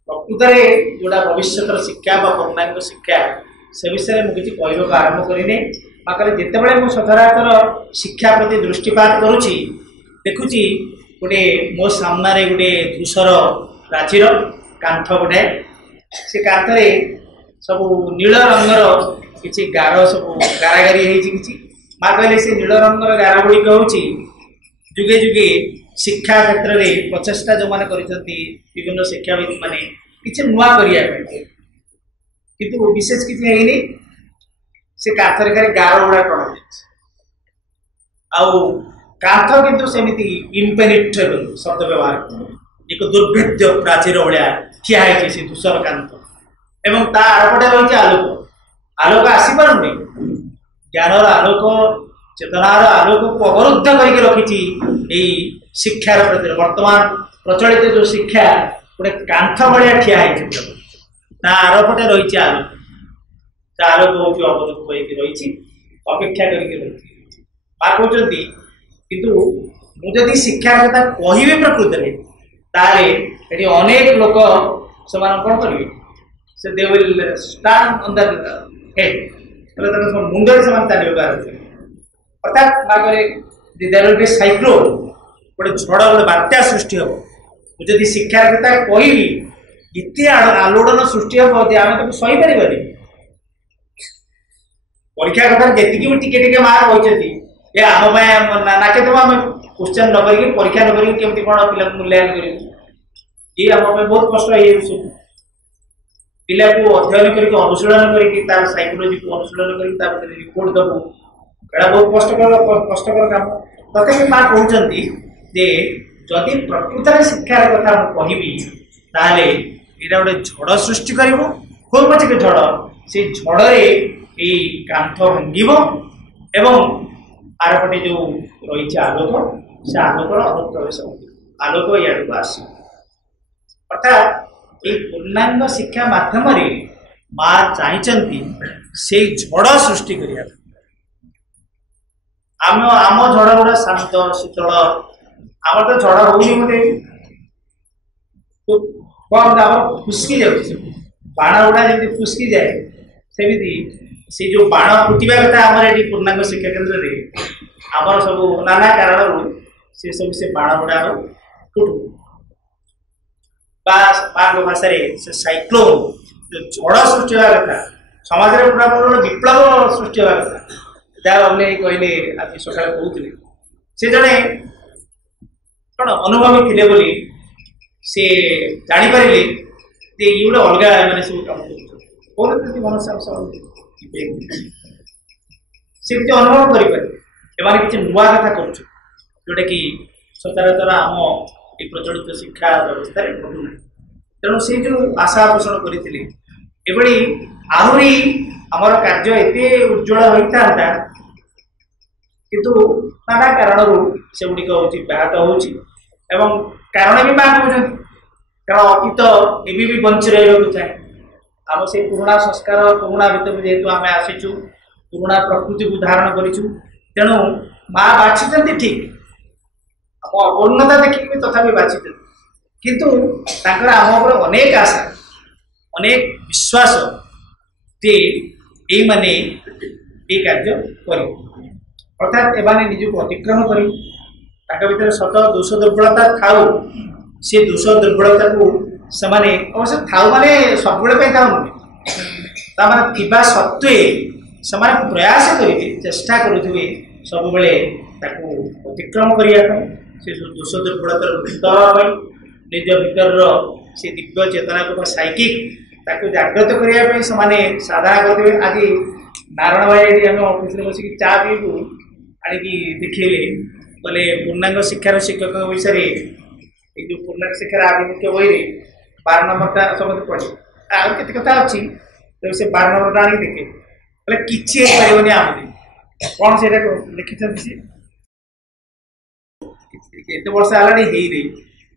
प्रकृत में जोड़ा भविष्य शिक्षा पूर्णांग शिक्षा से विषय मुझे किसी कहवाक आरंभ करें माँ कहले जितेबाला मुझे सचराचर शिक्षा प्रति दृष्टिपात करुच्ची देखुची गोटे मो सामने गोटे धूसर प्राचीर कांथ गोटे से कांथरे सब नील रंगर किसी गार सब गारागारी होती माँ कहले से नील रंगर गार गुड़िक हूँ जुगे जुगे शिक्षा क्षेत्र में प्रचेषा जो मैंने विभिन्न शिक्षाविद मैंने किसी नुआ करने किंतु विशेष किसी है से कांथरे खाली गार गुड़ा टणा कांथ किंतु सेमती इम्पेनिट्रेबल शब्द व्यवहार एक दुर्भेद्य प्राचीर भाया ठिया है से धूसर कांथ एवं ता आरपटे रही आलोक आलोक आसपारे ज्ञानर आलोक चेतनार आलोक को अवरुद्ध करके रखी शिक्षार प्रति वर्तमान प्रचलित जो शिक्षा गोटे कांथ भाया ठिया है आरपटे रही आलोक आलोक हूँ अवरुद्ध रही अपेक्षा करके रही माँ कहते किंतु मुझे शिक्षा कथा कहि प्रकृत में तारे अनेक लोक से कौन करेंगे से they will stand on the head मुंड से चलने अर्थात माँ कहे देयर विल बी साइक्लोन गोटे झड़ गोटे बात्या सृष्टि हम मुझे शिक्षा कथा कहबी इतने आलोड़न सृष्टि हम आम सही पार परीक्षा कथा जी टिके मार्क होती ये आम नाके तो आम क्वेश्चन न करी परीक्षा न करी केमती कौन पिला मूल्यांकन कर ये आम बहुत कष्ट हो पिला को अध्ययन करके अनुशीलन कर साइकोलोजी को अनुशीलन कर रिपोर्ट दबू एटा बहुत कष्टकर काम तथापि माँ कहते जदि प्रकृत शिक्षार कथा कहबी ताले यहाँ गोटे झड़ सृष्टि कर खूब पछे झड़ से झड़े कांथ भांग एवं आरपटे जो रही आलोक से आलोकर अनुप्रवेश आलोक इाड़ू आस अर्थात ये पूर्णांग शिक्षा मध्यम माँ चाहती से झड़ सृष्टि करिया आम झड़ गुड़ा शांत शीतल आम तो झड़ होनी कम फुसकी जाए बाण गुड़ा जमी फुसकी जाए सेमती से जो बाण फुटा कथा आम ये पूर्णांग शिक्षा केन्द्र में आमर सब नाना कारण से सब से बाण गुड़ा फुटू भाषा से साइक्लोन जो झड़ सृष्टि कथा समाज में पूरा गोटे विप्लव सृष्टि होगा कथा जहाँ बाबुले कहले आज सका कहते से जड़े कौन अनुभवी थे बोली सी जापर ये गोटे अलग मैंने सब कम कर मनसा सी अनुभव करें किसी नुआ कथा कर जोटा कि सचराचर आम ये प्रचलित शिक्षा व्यवस्था घटूना तेणु से जो आशा पोषण करते एभली आहरी आमर कार्य एत उज्ज्वल होता किंतु नाना कारण से गुड़िक हूँ व्याहत हो कारण भी माँ कहते कारण अतीत एवं भी बंची रहा चाहे आम से पुराणा संस्कार पुराणा भितर जेहेतु आम आसीचु पुराणा प्रकृति को धारण करूँ तेणु माँ बाछी ठीक आम अपूर्णता देखिए तथा बाछी किंतु आम उपर अनेक आशा अनेक विश्वास जे ये माने ये कार्य कर अर्थात एमाने निजक अतिक्रम कर भीतर सत दोष दुर्बलता थाउ से दोष दुर्बलता को सेमाने अवश्य थाउ माने सब था सत्वे से प्रयास करेंगे चेष्टा करुवे सब बेले अतिक्रम करने से दोष दुर्बलता मुक्त हाँपाई निज भीतर से दिव्य चेतना को साइकिक जागृत करने से साधना करते आज नारायण भाई आम ऑफिस बसिक चा पीबू आनिकी देखिले बोले पूर्णांग शिक्षार शिक्षक विषय जो पूर्णांग शिक्षार आभिमुख्य बही 12 नंबरटा समझ पढ़े आते कथा अच्छी से 12 नंबरटा आनी देखे बोले किसी पारे आम कौन से लिखित एत वर्ष है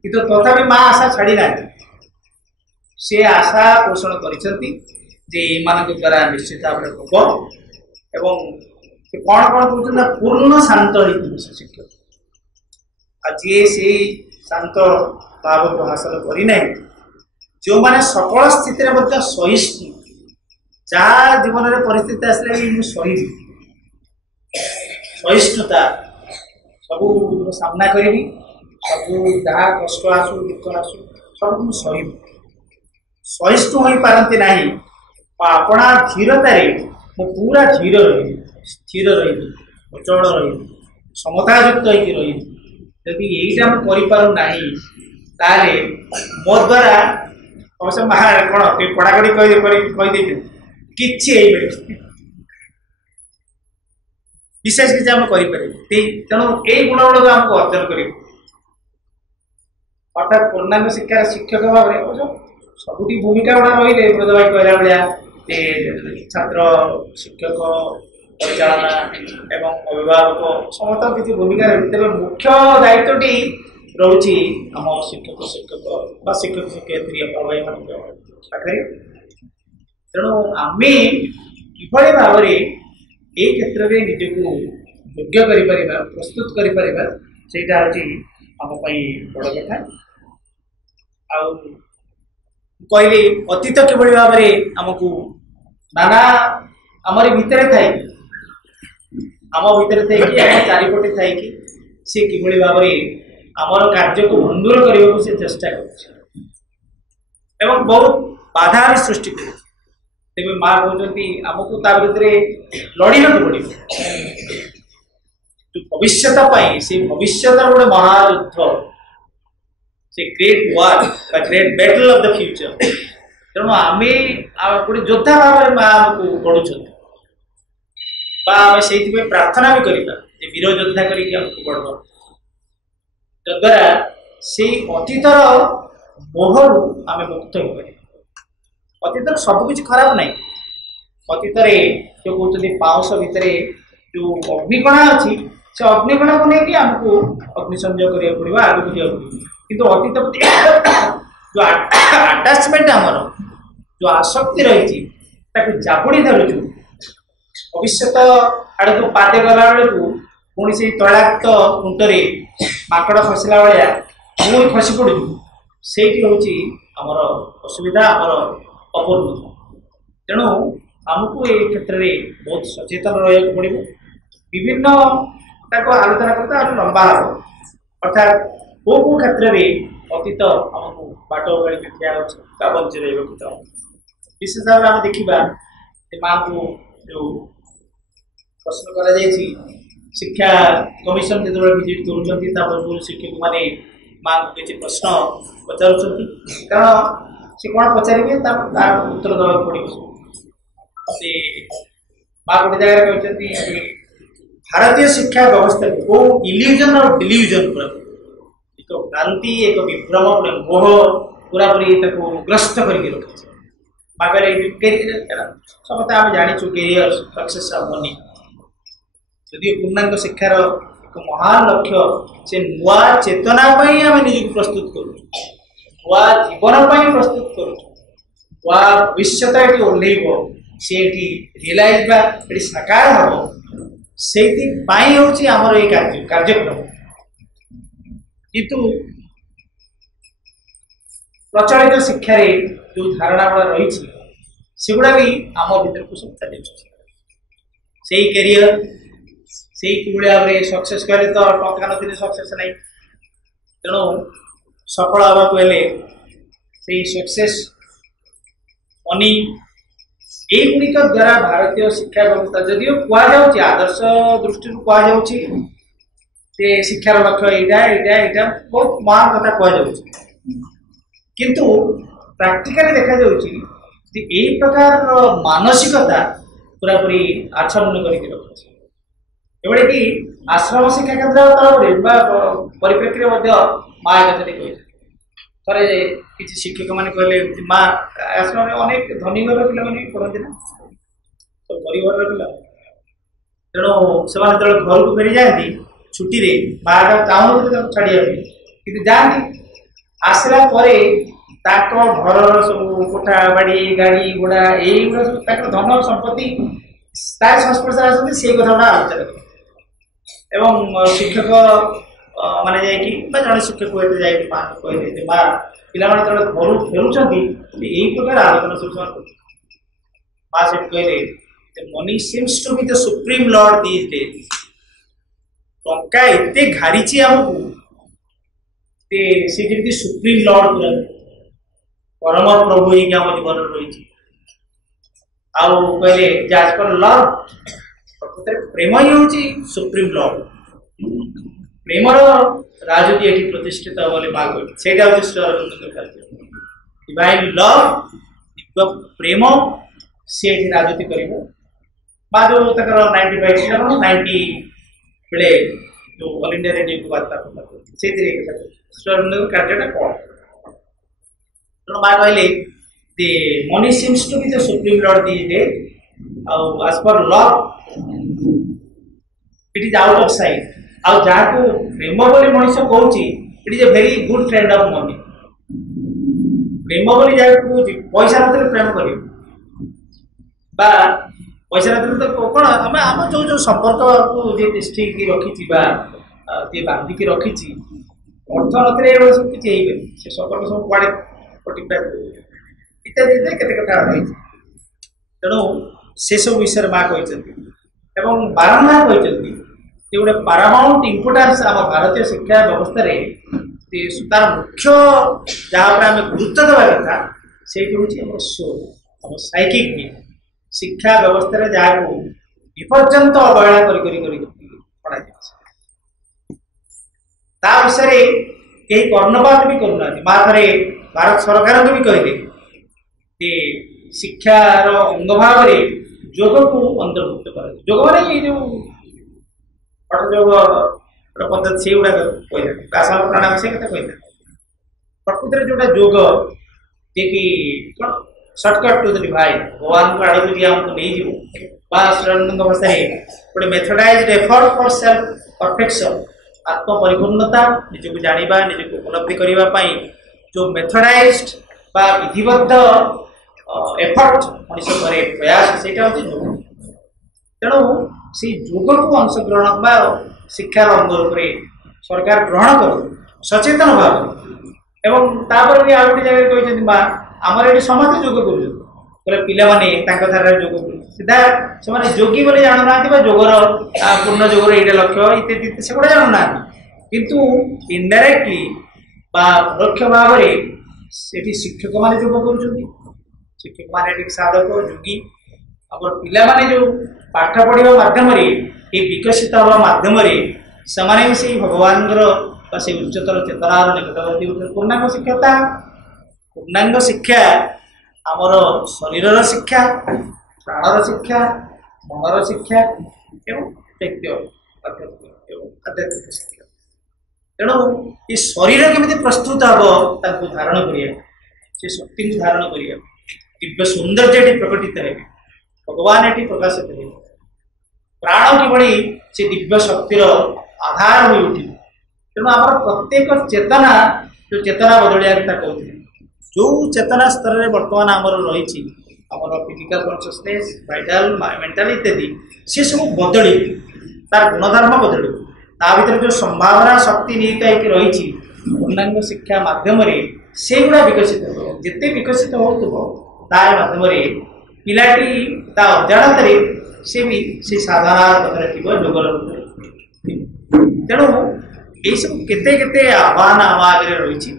कि तथा माँ आशा छाड़ी ना से आशा पोषण कर द्वारा निश्चित भाव में हम एवं कौन कौन कहते पूर्ण शांत शिक्षक आज से शांत भाव को हासिल करना जो मैंने सकल स्थिति सहिष्णु जहाँ जीवन में परिस्थिति आसला सही सहिष्णुता सब सामना करी सब जहाँ कष्ट आसू दुख आसू सब सही सहिष्णु हो पारती ना अपना धीरतार पूरा धीर रही स्थिर रही अचल रही समतायुक्त रही जदि यहीटा मुझे करना मो द्वारा अवश्य कौन पढ़ापढ़ी कहीदे कि विशेष किसी आम करें तेणु यही गुण गुड़क आमको अर्जन कर अर्थात पूर्णांग शिक्षार शिक्षक भाव में सबुठी भूमिका गुड़ा रही ब्रज भाई कहला भाया छात्र शिक्षक परिचालना एवं अभिभावक समस्त किसी भूमिका रही तेज मुख्य दायित्वटी रोचे आम शिक्षक शिक्षक शिक्षक शिक्षयित्री भाई पाखे तेणु आम कि भाव में ये क्षेत्र में निजक योग्य कर प्रस्तुत कर सेटा हूँ आमपाई बड़ कथा कहले अतीत किभली भाव में आमको नाना आमर भितर थाई आम भितर थी आम चारिपटे थी सी किभली भाव में आमर कार्य को भंगुर करने को से चेष्टा कर बहुत बाधा भी सृष्टि कर तेज माँ कहते आमको ता विरुद्ध लड़ना पड़े भविष्य से भविष्य गोटे महायुद्ध से great war great battle of the future तेणु आम गोटे योद्धा भाव में माँ आमको पढ़ुं से प्रार्थना भी करवा वीर योद्धा करके पढ़वा तद्वारा से अतीतर मोहर आम मुक्त हो अतीतर सबकि खराब ना अतीत जो कहते पाउस भितर जो अग्निकणा अच्छी से अग्निकणा को लेकिन आमको अग्निसंयोग करा पड़ा आगे जावा किंतु अतीत जो आटाचमेंट आमर जो आसक्ति रही जाबुड़ी धरुचु भविष्य आड़ को पादे गला बेलू पुणी से तैलाक्त खुंटरे माकड़ खसला भाया पुणी खसी पड़ू से हूँ आमर असुविधा आमर अपूर्णता तेणु आमको ये क्षेत्र में बहुत सचेतन रहा पड़ो विभिन्न आलोचना करते लंबा हम अर्थात कौ कौ क्षेत्र में अतीत आमको बाट गाड़ी ठिया बंची रहा विशेष भाव में देखा माँ को जो प्रश्न करा शिक्षा कमिशन जो विजिट कर शिक्षक मैंने माँ को किसी प्रश्न पचार कारण से कौन पचारे तार उत्तर देवा पड़ो से माँ गोटे जगह कहते भारतीय शिक्षा व्यवस्था को इल्यूजन और डिल्यूजन पूरा एक भ्रांति एक विभ्रम मोह पूरा पूरी ग्रस्त करके रखी माँ कहे समस्त आम जाचु कैरियर सक्सेस हेनी यदि पूर्णांग शिक्षार एक महान लक्ष्य से नुआ चेतना आम निजी प्रस्तुत करूँ नुआ जीवन प्रस्तुत करूँ नुआ भविष्य ये ओह्लैब सी रियलाइज ये साकार हम से आमर ये कार्यक्रम किंतु प्रचलित शिक्षा जो धारणा गुड़ा रही से गुड़ा भी आम भर को सब चली से कैरियर से भाव में सक्सेस कले तो टंका नथिले सक्सेस नहीं तेणु सफल हवा को से सक्सेस मनी युड़िक द्वारा भारतीय शिक्षा व्यवस्था जदिव कहुच्छे आदर्श दृष्टि कहुच्छे शिक्षार लक्ष्य यहाँ बहुत महान कथा कहुच्छे किंतु प्रैक्टिकली देखा यही प्रकार मानसिकता पूरा पूरी आच्छन्न करके रखी एवं कि आश्रम शिक्षा केन्द्र तरफ परिप्रेक्षी माँ एक कही थे किसी शिक्षक मैंने कहले माँ आश्रम में अनेक धनी घर पिला पढ़ते ना तो परिवार पिला तेणु से घर को फेरी जाती छुट्टी माँ चाहूँ छाड़िया कि जाती आसला घर सब कोठा बाड़ी गाड़ी घोड़ा युवा सब धन संपत्ति तार संस्पर्श आसती से कथा गुड़ा आलोचना कर एवं शिक्षक माने जड़े शिक्षक कहते माँ कहते माँ पिला घर फेरुंट यही प्रकार आलोचना सब माँ से कहले money seems to be the supreme lord these days टंका एते घारी आमको सी जमी सुप्रीम लॉर्ड पूरा परम प्रभु ही आम जीवन रही कहले आज पर लव प्रकृत प्रेम ही हूँ सुप्रीम लॉर्ड प्रेमर राजनीति ये प्रतिष्ठित बोले माँ कहती से डिवाइन लव दिव्य प्रेम सी राजनीति कर माँ जो 90 बेले जो ऑल इंडिया रेडियो को वार्ता से कार्यटा कौन तेणु माँ कहले the money seems to be the supreme lord these days as per law it is out of sight आउ जहाँ को प्रेम बोली मनुष्य कहूँ it is a very good friend of money प्रेम बोली जहाँ को पैसा नथिले प्रेम कर पैसा नथिले तो कौन आम आम जो जो संपर्क को जे ठीक रखी बांधिकी रखी अर्थ नथिले सब किसी से संपर्क सब कड़े इत्यादि केते कथा रही तेणु से सब विषय माँ कहते बारंबार कहते गोटे पारामाउंट इम्पोर्टान्स आम भारतीय शिक्षा व्यवस्था तार मुख्य जहाँ आम गुरुत्व देवा कथा से हूँ सोल आम साइकिक बीइंग शिक्षा व्यवस्था जहाँ को विपर्यंत अवहेला पढ़ा ता विषय कहीं कर्णपात भी करूना माँ थे भारत सरकार को भी कहले शिक्षार अंग भाव योग को अंतर्भुक्त कर योग मैंने ये जो योग पद्धति से गुड़ा आसन प्राणायाम से कथा कहता प्रकृति जोटा योग कि सर्टकट टू द डिवाइन भगवान को आड़ को आमको नहीं जीव भाषा गोटे मेथडाइज्ड एफर्ट फॉर सेल्फ परफेक्शन आत्म परिपूर्णता निजक जाना निजक उपलब्धि करने जो मेथडाइज्ड विधिबद्ध एफर्ट मनुष्य प्रयास से तेणु से योग को अंशग्रहण शिक्षार अंग रूप सरकार ग्रहण कर सचेतन भाव एवं तापर भी आ गए जगह कहते माँ आमर ये समस्त योग कर पिला धारा योग सीधा से योगी बोले जानूना योगर पूर्ण योगर ये लक्ष्य इत्यादि से गुड़ा जानूना किंतु इनडायरेक्टली परोक्ष भाव से शिक्षक मैंने योग कर शिक्षक मैंने साधक योगी ଆମର ପିଲାମାନେ ଯେଉଁ ପାଠ ପଢ଼ିବା ମାଧ୍ୟମରେ ଏ ବିକଶିତ ହେବା ମାଧ୍ୟମରେ ସେମାନେ ବି ସେଇ ଭଗବାନଙ୍କର ବା ସେ ଉଚ୍ଚତର ଚେତନାର ନିକଟବର୍ତ୍ତୀ ହେଉଛନ୍ତି। ପୂର୍ଣ୍ଣାଙ୍ଗ ଶିକ୍ଷା ତା ପୂର୍ଣ୍ଣାଙ୍ଗ ଶିକ୍ଷା ଆମର ଶରୀରର ଶିକ୍ଷା, ପ୍ରାଣର ଶିକ୍ଷା, ମନର ଶିକ୍ଷା ଏବଂ ଆଧ୍ୟାତ୍ମିକ ଶିକ୍ଷା। ତେଣୁ ଏ ଶରୀର କେମିତି ପ୍ରସ୍ତୁତ ହେବ ତାକୁ ଧାରଣ କରିବା, ସେ ଶକ୍ତିକୁ ଧାରଣ କରିବା, ଦିବ୍ୟ ସୌନ୍ଦର୍ଯ୍ୟଟି ପ୍ରକଟିତ ହେବେ, ଭଗବାନ ଏଠି ପ୍ରକାଶିତ ହେବେ। ପ୍ରାଣ କିଭଳି ସେ ଦିବ୍ୟ ଶକ୍ତିର ଆଧାର ହୋଇ ଉଠିବ। ତେଣୁ ଆମର ପ୍ରତ୍ୟେକ ଚେତନା, ଯେଉଁ ଚେତନା ବଦଳିବା କଥା କହୁଥିଲେ, ଯେଉଁ ଚେତନା ସ୍ତରରେ ବର୍ତ୍ତମାନ ଆମର ରହିଛି, ଆମର ଫିଜିକାଲ କନସିୟସନେସ୍, ଭାଇଟାଲ, ମେଣ୍ଟାଲ ଇତ୍ୟାଦି, ସେ ସବୁ ବଦଳିବ, ତାର ଗୁଣଧର୍ମ ବଦଳିବ। ତା ଭିତରେ ଯେଉଁ ସମ୍ଭାବନା ଶକ୍ତି ନିହିତ ହେଇକି ରହିଛି ପୂର୍ଣ୍ଣାଙ୍ଗ ଶିକ୍ଷା ମାଧ୍ୟମରେ ସେଗୁଡ଼ା ବିକଶିତ ହେବ। ଯେତେ ବିକଶିତ ହେଉଥିବ ତାର ମାଧ୍ୟମରେ ପିଲାଟି ତା ଅଜାଣତରେ ସେ ବି ସେ ସାଧନା ପଥରେ ଥିବ, ଯୋଗର ପଥରେ ଥିବ। ତେଣୁ ଏଇସବୁ କେତେ କେତେ ଆହ୍ୱାନ ଆମ ଆଗରେ ରହିଛି।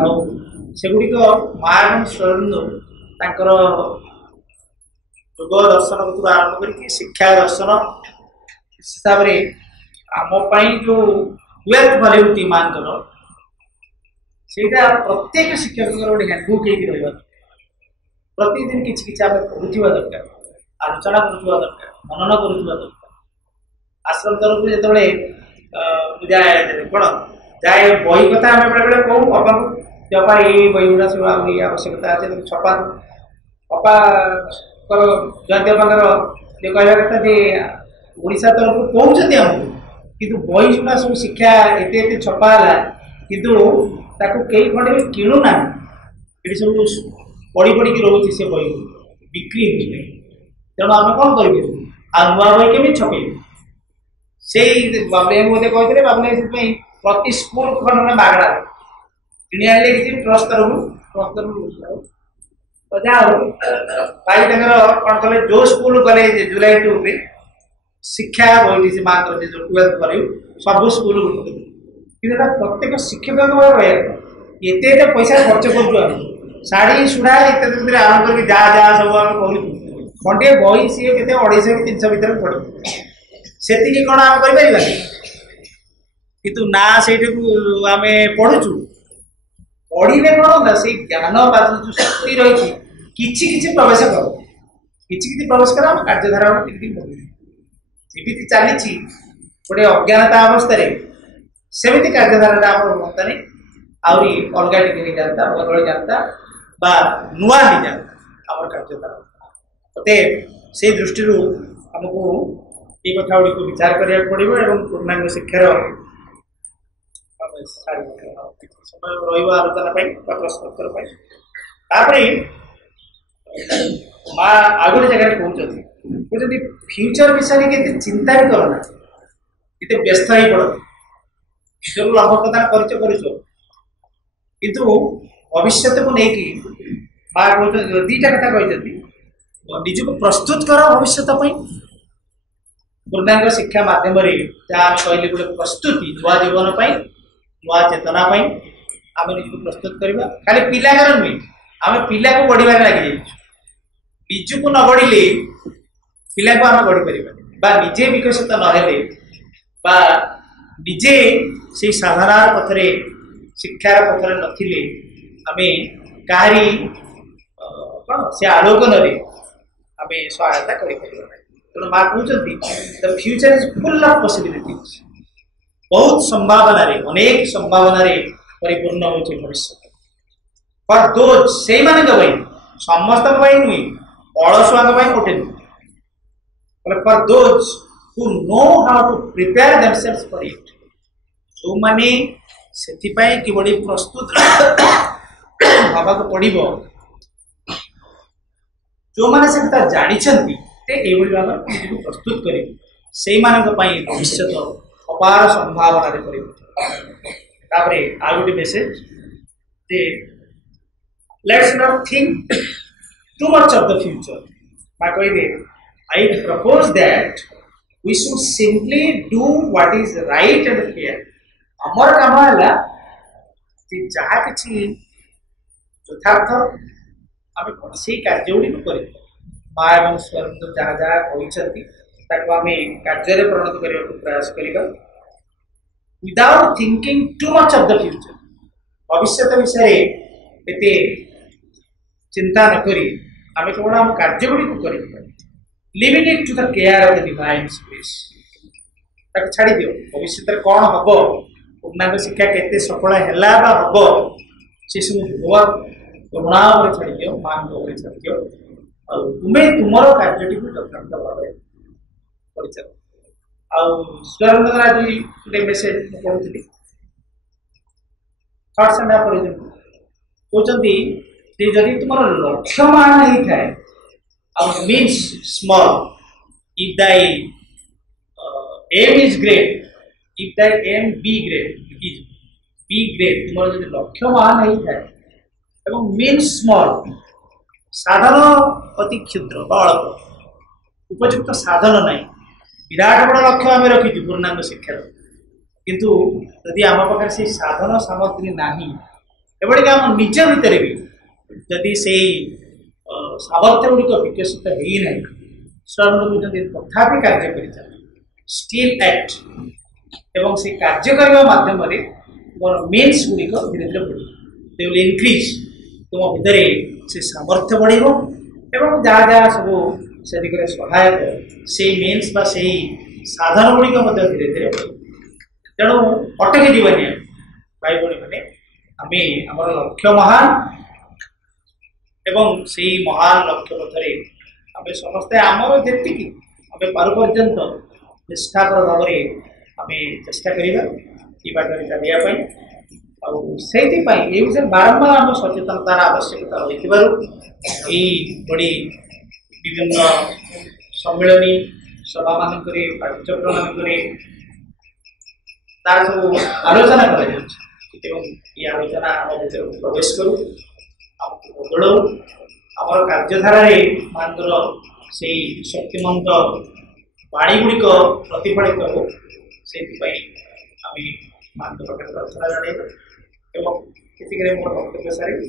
ଆଉ ସେଗୁଡ଼ିକ ମା ଏବଂ ସ୍ୱୟଂ ତାଙ୍କର ଯୋଗ ଦର୍ଶନ କତୁରୁ ଆରମ୍ଭ କରିକି ଶିକ୍ଷା ଦର୍ଶନ ହିସାବରେ ଆମ ପାଇଁ ଯେଉଁ ୱେଲ୍ଥ ଭାଲ୍ୟୁଟି ମାଙ୍କର, ସେଇଟା ପ୍ରତ୍ୟେକ ଶିକ୍ଷକଙ୍କର ଗୋଟେ ହ୍ୟାଣ୍ଡବୁକ୍ ହେଇକି ରହିବା ଦରକାର। ପ୍ରତିଦିନ କିଛି କିଛି ଆମେ ପଢ଼ୁଥିବା ଦରକାର, ଆଲୋଚନା କରୁଥିବା ଦରକାର, ମନନ କରୁଥିବା ଦରକାର। ଆଶ୍ରମ ତରଫରୁ ଯେତେବେଳେ ଯାଏ କ'ଣ ଯାଏ ବହି କଥା ଆମେ ବେଳେବେଳେ କହୁ ଅପାକୁ, ଅପା ଏଇ ବହି ଗୁଡ଼ା ସବୁ ଆହୁରି ଆବଶ୍ୟକତା ଅଛି, ଛପା ଅପାଙ୍କର ଜୟନ୍ତୀ ଅପାଙ୍କର ଯେ କହିବା କଥା ଯେ ଓଡ଼ିଶା ତରଫରୁ କହୁଛନ୍ତି ଆମକୁ, କିନ୍ତୁ ବହି ଗୁଡ଼ା ସବୁ ଶିକ୍ଷା ଏତେ ଏତେ ଛପା ହେଲା, କିନ୍ତୁ ତାକୁ କେହି ଖଣ୍ଡେ ବି କିଣୁନାହାନ୍ତି। ଏଠି ସବୁ ପଢ଼ି ପଢ଼ିକି ରହୁଛି ସେ ବହି, ବିକ୍ରି ହେଉଛି। ତେଣୁ ଆମେ କ'ଣ କରିପାରିବୁ? ଆଉ ନୂଆ ବହି କେମିତି ଛପେଇବୁ? ସେଇ ବାବୁଲାଇଙ୍କୁ ବୋଧେ କହିଥିଲେ, ବାବୁଲାଇ ସେଥିପାଇଁ ପ୍ରତି ସ୍କୁଲ ଖଣ୍ଡେ ମାଗଣା କିଣି ଆଣିଲେ କିଛି ଟ୍ରଷ୍ଟ ତରଫରୁ ଯାହା ହଉ ଭାଇ ତାଙ୍କର କ'ଣ କଲେ, ଯେଉଁ ସ୍କୁଲ ଗଲେ ଜୁଲାଇ 2ରେ ଶିକ୍ଷା ବହିଟି ସେ ମାଙ୍କର ଯେ ଯେଉଁ 12th ପରେ ସବୁ ସ୍କୁଲ କିନ୍ତୁ ଏଟା ପ୍ରତ୍ୟେକ ଶିକ୍ଷକଙ୍କ ରହିବା ଏତେ ଏତେ ପଇସା ଖର୍ଚ୍ଚ କରୁଛୁ ଆମେ, ଶାଢ଼ୀ ସୁଢ଼ା ଇତ୍ୟାଦି ଆରମ୍ଭ କରିକି ଯାହା ସବୁ ଆମେ କହୁଛୁ, ଖଣ୍ଡିଏ ବହି ସିଏ କେତେ 250 କି 300 ଭିତରେ ପଡ଼ିବ। ସେତିକି କ'ଣ ଆମେ କରିପାରିବାନି? କିନ୍ତୁ ନା ସେଇଟାକୁ ଆମେ ପଢ଼ୁଛୁ। ପଢ଼ିଲେ କ'ଣ ନା ସେଇ ଜ୍ଞାନ ବା ଯେଉଁ ଶକ୍ତି ରହିଛି କିଛି କିଛି ପ୍ରବେଶ କର, କିଛି କିଛି ପ୍ରବେଶ କର, ଆମ କାର୍ଯ୍ୟଧାରା ଟିକେ ଟିକେ ବଦଳିବ। ଯେମିତି ଚାଲିଛି ଗୋଟେ ଅଜ୍ଞାନତା ଅବସ୍ଥାରେ, ସେମିତି କାର୍ଯ୍ୟଧାରାଟା ଆମର ହୁଅନ୍ତାନି, ଆହୁରି ଅଲଗା ଟିକେ ହେଇଯାନ୍ତା, ବଦଳି ଯାଆନ୍ତା ବା ନୂଆ ହେଇଯାନ୍ତା ଆମର କାର୍ଯ୍ୟଧାରା। ମତେ ସେଇ ଦୃଷ୍ଟିରୁ ଆମକୁ এই কথা ଗୁଡ଼ିକୁ ବିଚାର କରିବାକୁ ପଡ଼ିବ ଏବଂ ପୂର୍ଣ୍ଣାଙ୍ଗ ଶିକ୍ଷାର ସମୟ ରହିବ ଆଲୋଚନା ପାଇଁ ବା ପ୍ରଶ୍ନୋତ୍ତର ପାଇଁ। ତାପରେ ମା ଆଉ ଗୋଟେ ଜାଗାରେ କହୁଛନ୍ତି ଫ୍ୟୁଚର ବିଷୟରେ କେତେ ଚିନ୍ତା ବି କର ନା, କେତେ ବ୍ୟସ୍ତ ହେଇ ପଡ଼, ଫ୍ୟୁଚରକୁ ଲାଭ ପ୍ରଦାନ କରୁଛ କିନ୍ତୁ ଭବିଷ୍ୟତକୁ ନେଇକି ମା କହୁଛନ୍ତି, ଦୁଇଟା କଥା କହିଛନ୍ତି। ନିଜକୁ ପ୍ରସ୍ତୁତ କର ଭବିଷ୍ୟତ ପାଇଁ, ପୂର୍ଣ୍ଣାଙ୍ଗ ଶିକ୍ଷା ମାଧ୍ୟମରେ ଯାହା ଆମେ କହିଲେ ଗୋଟେ ପ୍ରସ୍ତୁତି ନୂଆ ଜୀବନ ପାଇଁ, ନୂଆ ଚେତନା ପାଇଁ ଆମେ ନିଜକୁ ପ୍ରସ୍ତୁତ କରିବା। ଖାଲି ପିଲାଙ୍କର ନୁହେଁ, ଆମେ ପିଲାକୁ ଗଢ଼ିବାରେ ଲାଗିଯାଇଛୁ। ନିଜକୁ ନ ଗଢ଼ିଲେ ପିଲାକୁ ଆମେ ଗଢ଼ିପାରିବାନି, ବା ନିଜେ ବିକଶିତ ନହେଲେ ବା ନିଜେ ସେଇ ସାଧନାର ପଥରେ ଶିକ୍ଷାର ପଥରେ ନଥିଲେ ଆମେ କାହାରି କ'ଣ ସେ ଆଲୋକନରେ ଆମେ ସହାୟତା କରିପାରିବା ନାହିଁ। ତେଣୁ ମା କହୁଛନ୍ତି the future is full of possibilities, ବହୁତ ସମ୍ଭାବନାରେ, ଅନେକ ସମ୍ଭାବନାରେ ପରିପୂର୍ଣ୍ଣ ହେଉଛି ଭବିଷ୍ୟତ। ଫର୍ ଦୋଜ୍, ସେଇମାନଙ୍କ ପାଇଁ, ସମସ୍ତଙ୍କ ପାଇଁ ନୁହେଁ, ଅଳସୁଆଙ୍କ ପାଇଁ ମୋଟେ ନୁହେଁ, for those who know how to prepare themselves for it, ଯେଉଁମାନେ ସେଥିପାଇଁ କିଭଳି ପ୍ରସ୍ତୁତ ହେବାକୁ ପଡ଼ିବ, ଯେଉଁମାନେ ସେ କଥା ଜାଣିଛନ୍ତି ଏଇଭଳି ଭାବରେ ନିଜକୁ ପ୍ରସ୍ତୁତ କରିବେ, ସେଇମାନଙ୍କ ପାଇଁ ଭବିଷ୍ୟତ ଅପାର ସମ୍ଭାବନାରେ ପରିବର୍ତ୍ତନ। ତାପରେ ଆଉ ଗୋଟେ ମେସେଜ ଯେ let's not think too much of the future. ବା କହିଲେ I propose that we should simply do what is right and fair. आमर काम है जहाँ कि यथार्थ आम कौन से कार्य गुड़ी कर माँ एवं स्वरंद जहाँ जहाँ कहते आम कार्य परिणत करने को प्रयास करवा without thinking too much of the future भविष्य विषय एते चिंता न करी आम केवल आम कार्य गुड़ी कर leaving it to the care of the divine spirit छाड़ी दियो भविष्य कौन हम पूर्णांग शिक्षा केते सफल है हम से सब भुआ करुणा छाड़ी दियो माँ छाड़ी दियो तुम्हें तुम कार्य यथार्थ भाव कर सुरेंद्र आज गोटे मेसेज पढ़ुली थर्ड संडे कहते जदि तुम लक्ष्य मान होता है means small if thy aim is great if thy aim be great is be great तुम जो लक्ष्य मान होता है मीन्स स्मॉल साधन अति क्षुद्र अल्प उपयुक्त साधन नहीं विराट बड़ लक्ष्य आम रखीचु पूर्णांग शिक्षार किंतु यदि आम पाखे से साधन सामग्री नहीं एभलिक आम निज भितर भी जदि से सामर्थ्य गुड़िक विकसित होना स्वामी तथापि कार्य कर स्टिल एक्ट एवं से कार्य करने माध्यम तुम मीन्स गुड़िक धीरे धीरे बढ़ दे विल इनक्रीज तुम भितर से सामर्थ्य बढ़ जहाँ जहाँ सब से दिगरे सहायक से मीन्स बा से साधन गुड़िक धीरे धीरे तेणु अटकी जीवन भाई भाई मैंने आम लक्ष्य महान एवं से महान लक्ष्य पथरे आम समस्ते आमर जी आम पार पर्यंत निष्ठापर भाव आम चेष्टा करवा बाटर चलिए से विषय बारंबार आम सचेतनतार आवश्यकता रही बड़ी विभिन्न सम्मिलनी सभा मान पाठ्यक्रम मान तार सब आलोचना कर आलोचना आम भर प्रवेश करूँ बदलू आम कार्यधारा मानकर से शक्तिमंत वाणी गुड़िक प्रतिफलित हो से आम मान पाखे प्रार्थना जन मोर वक्तव्य सारी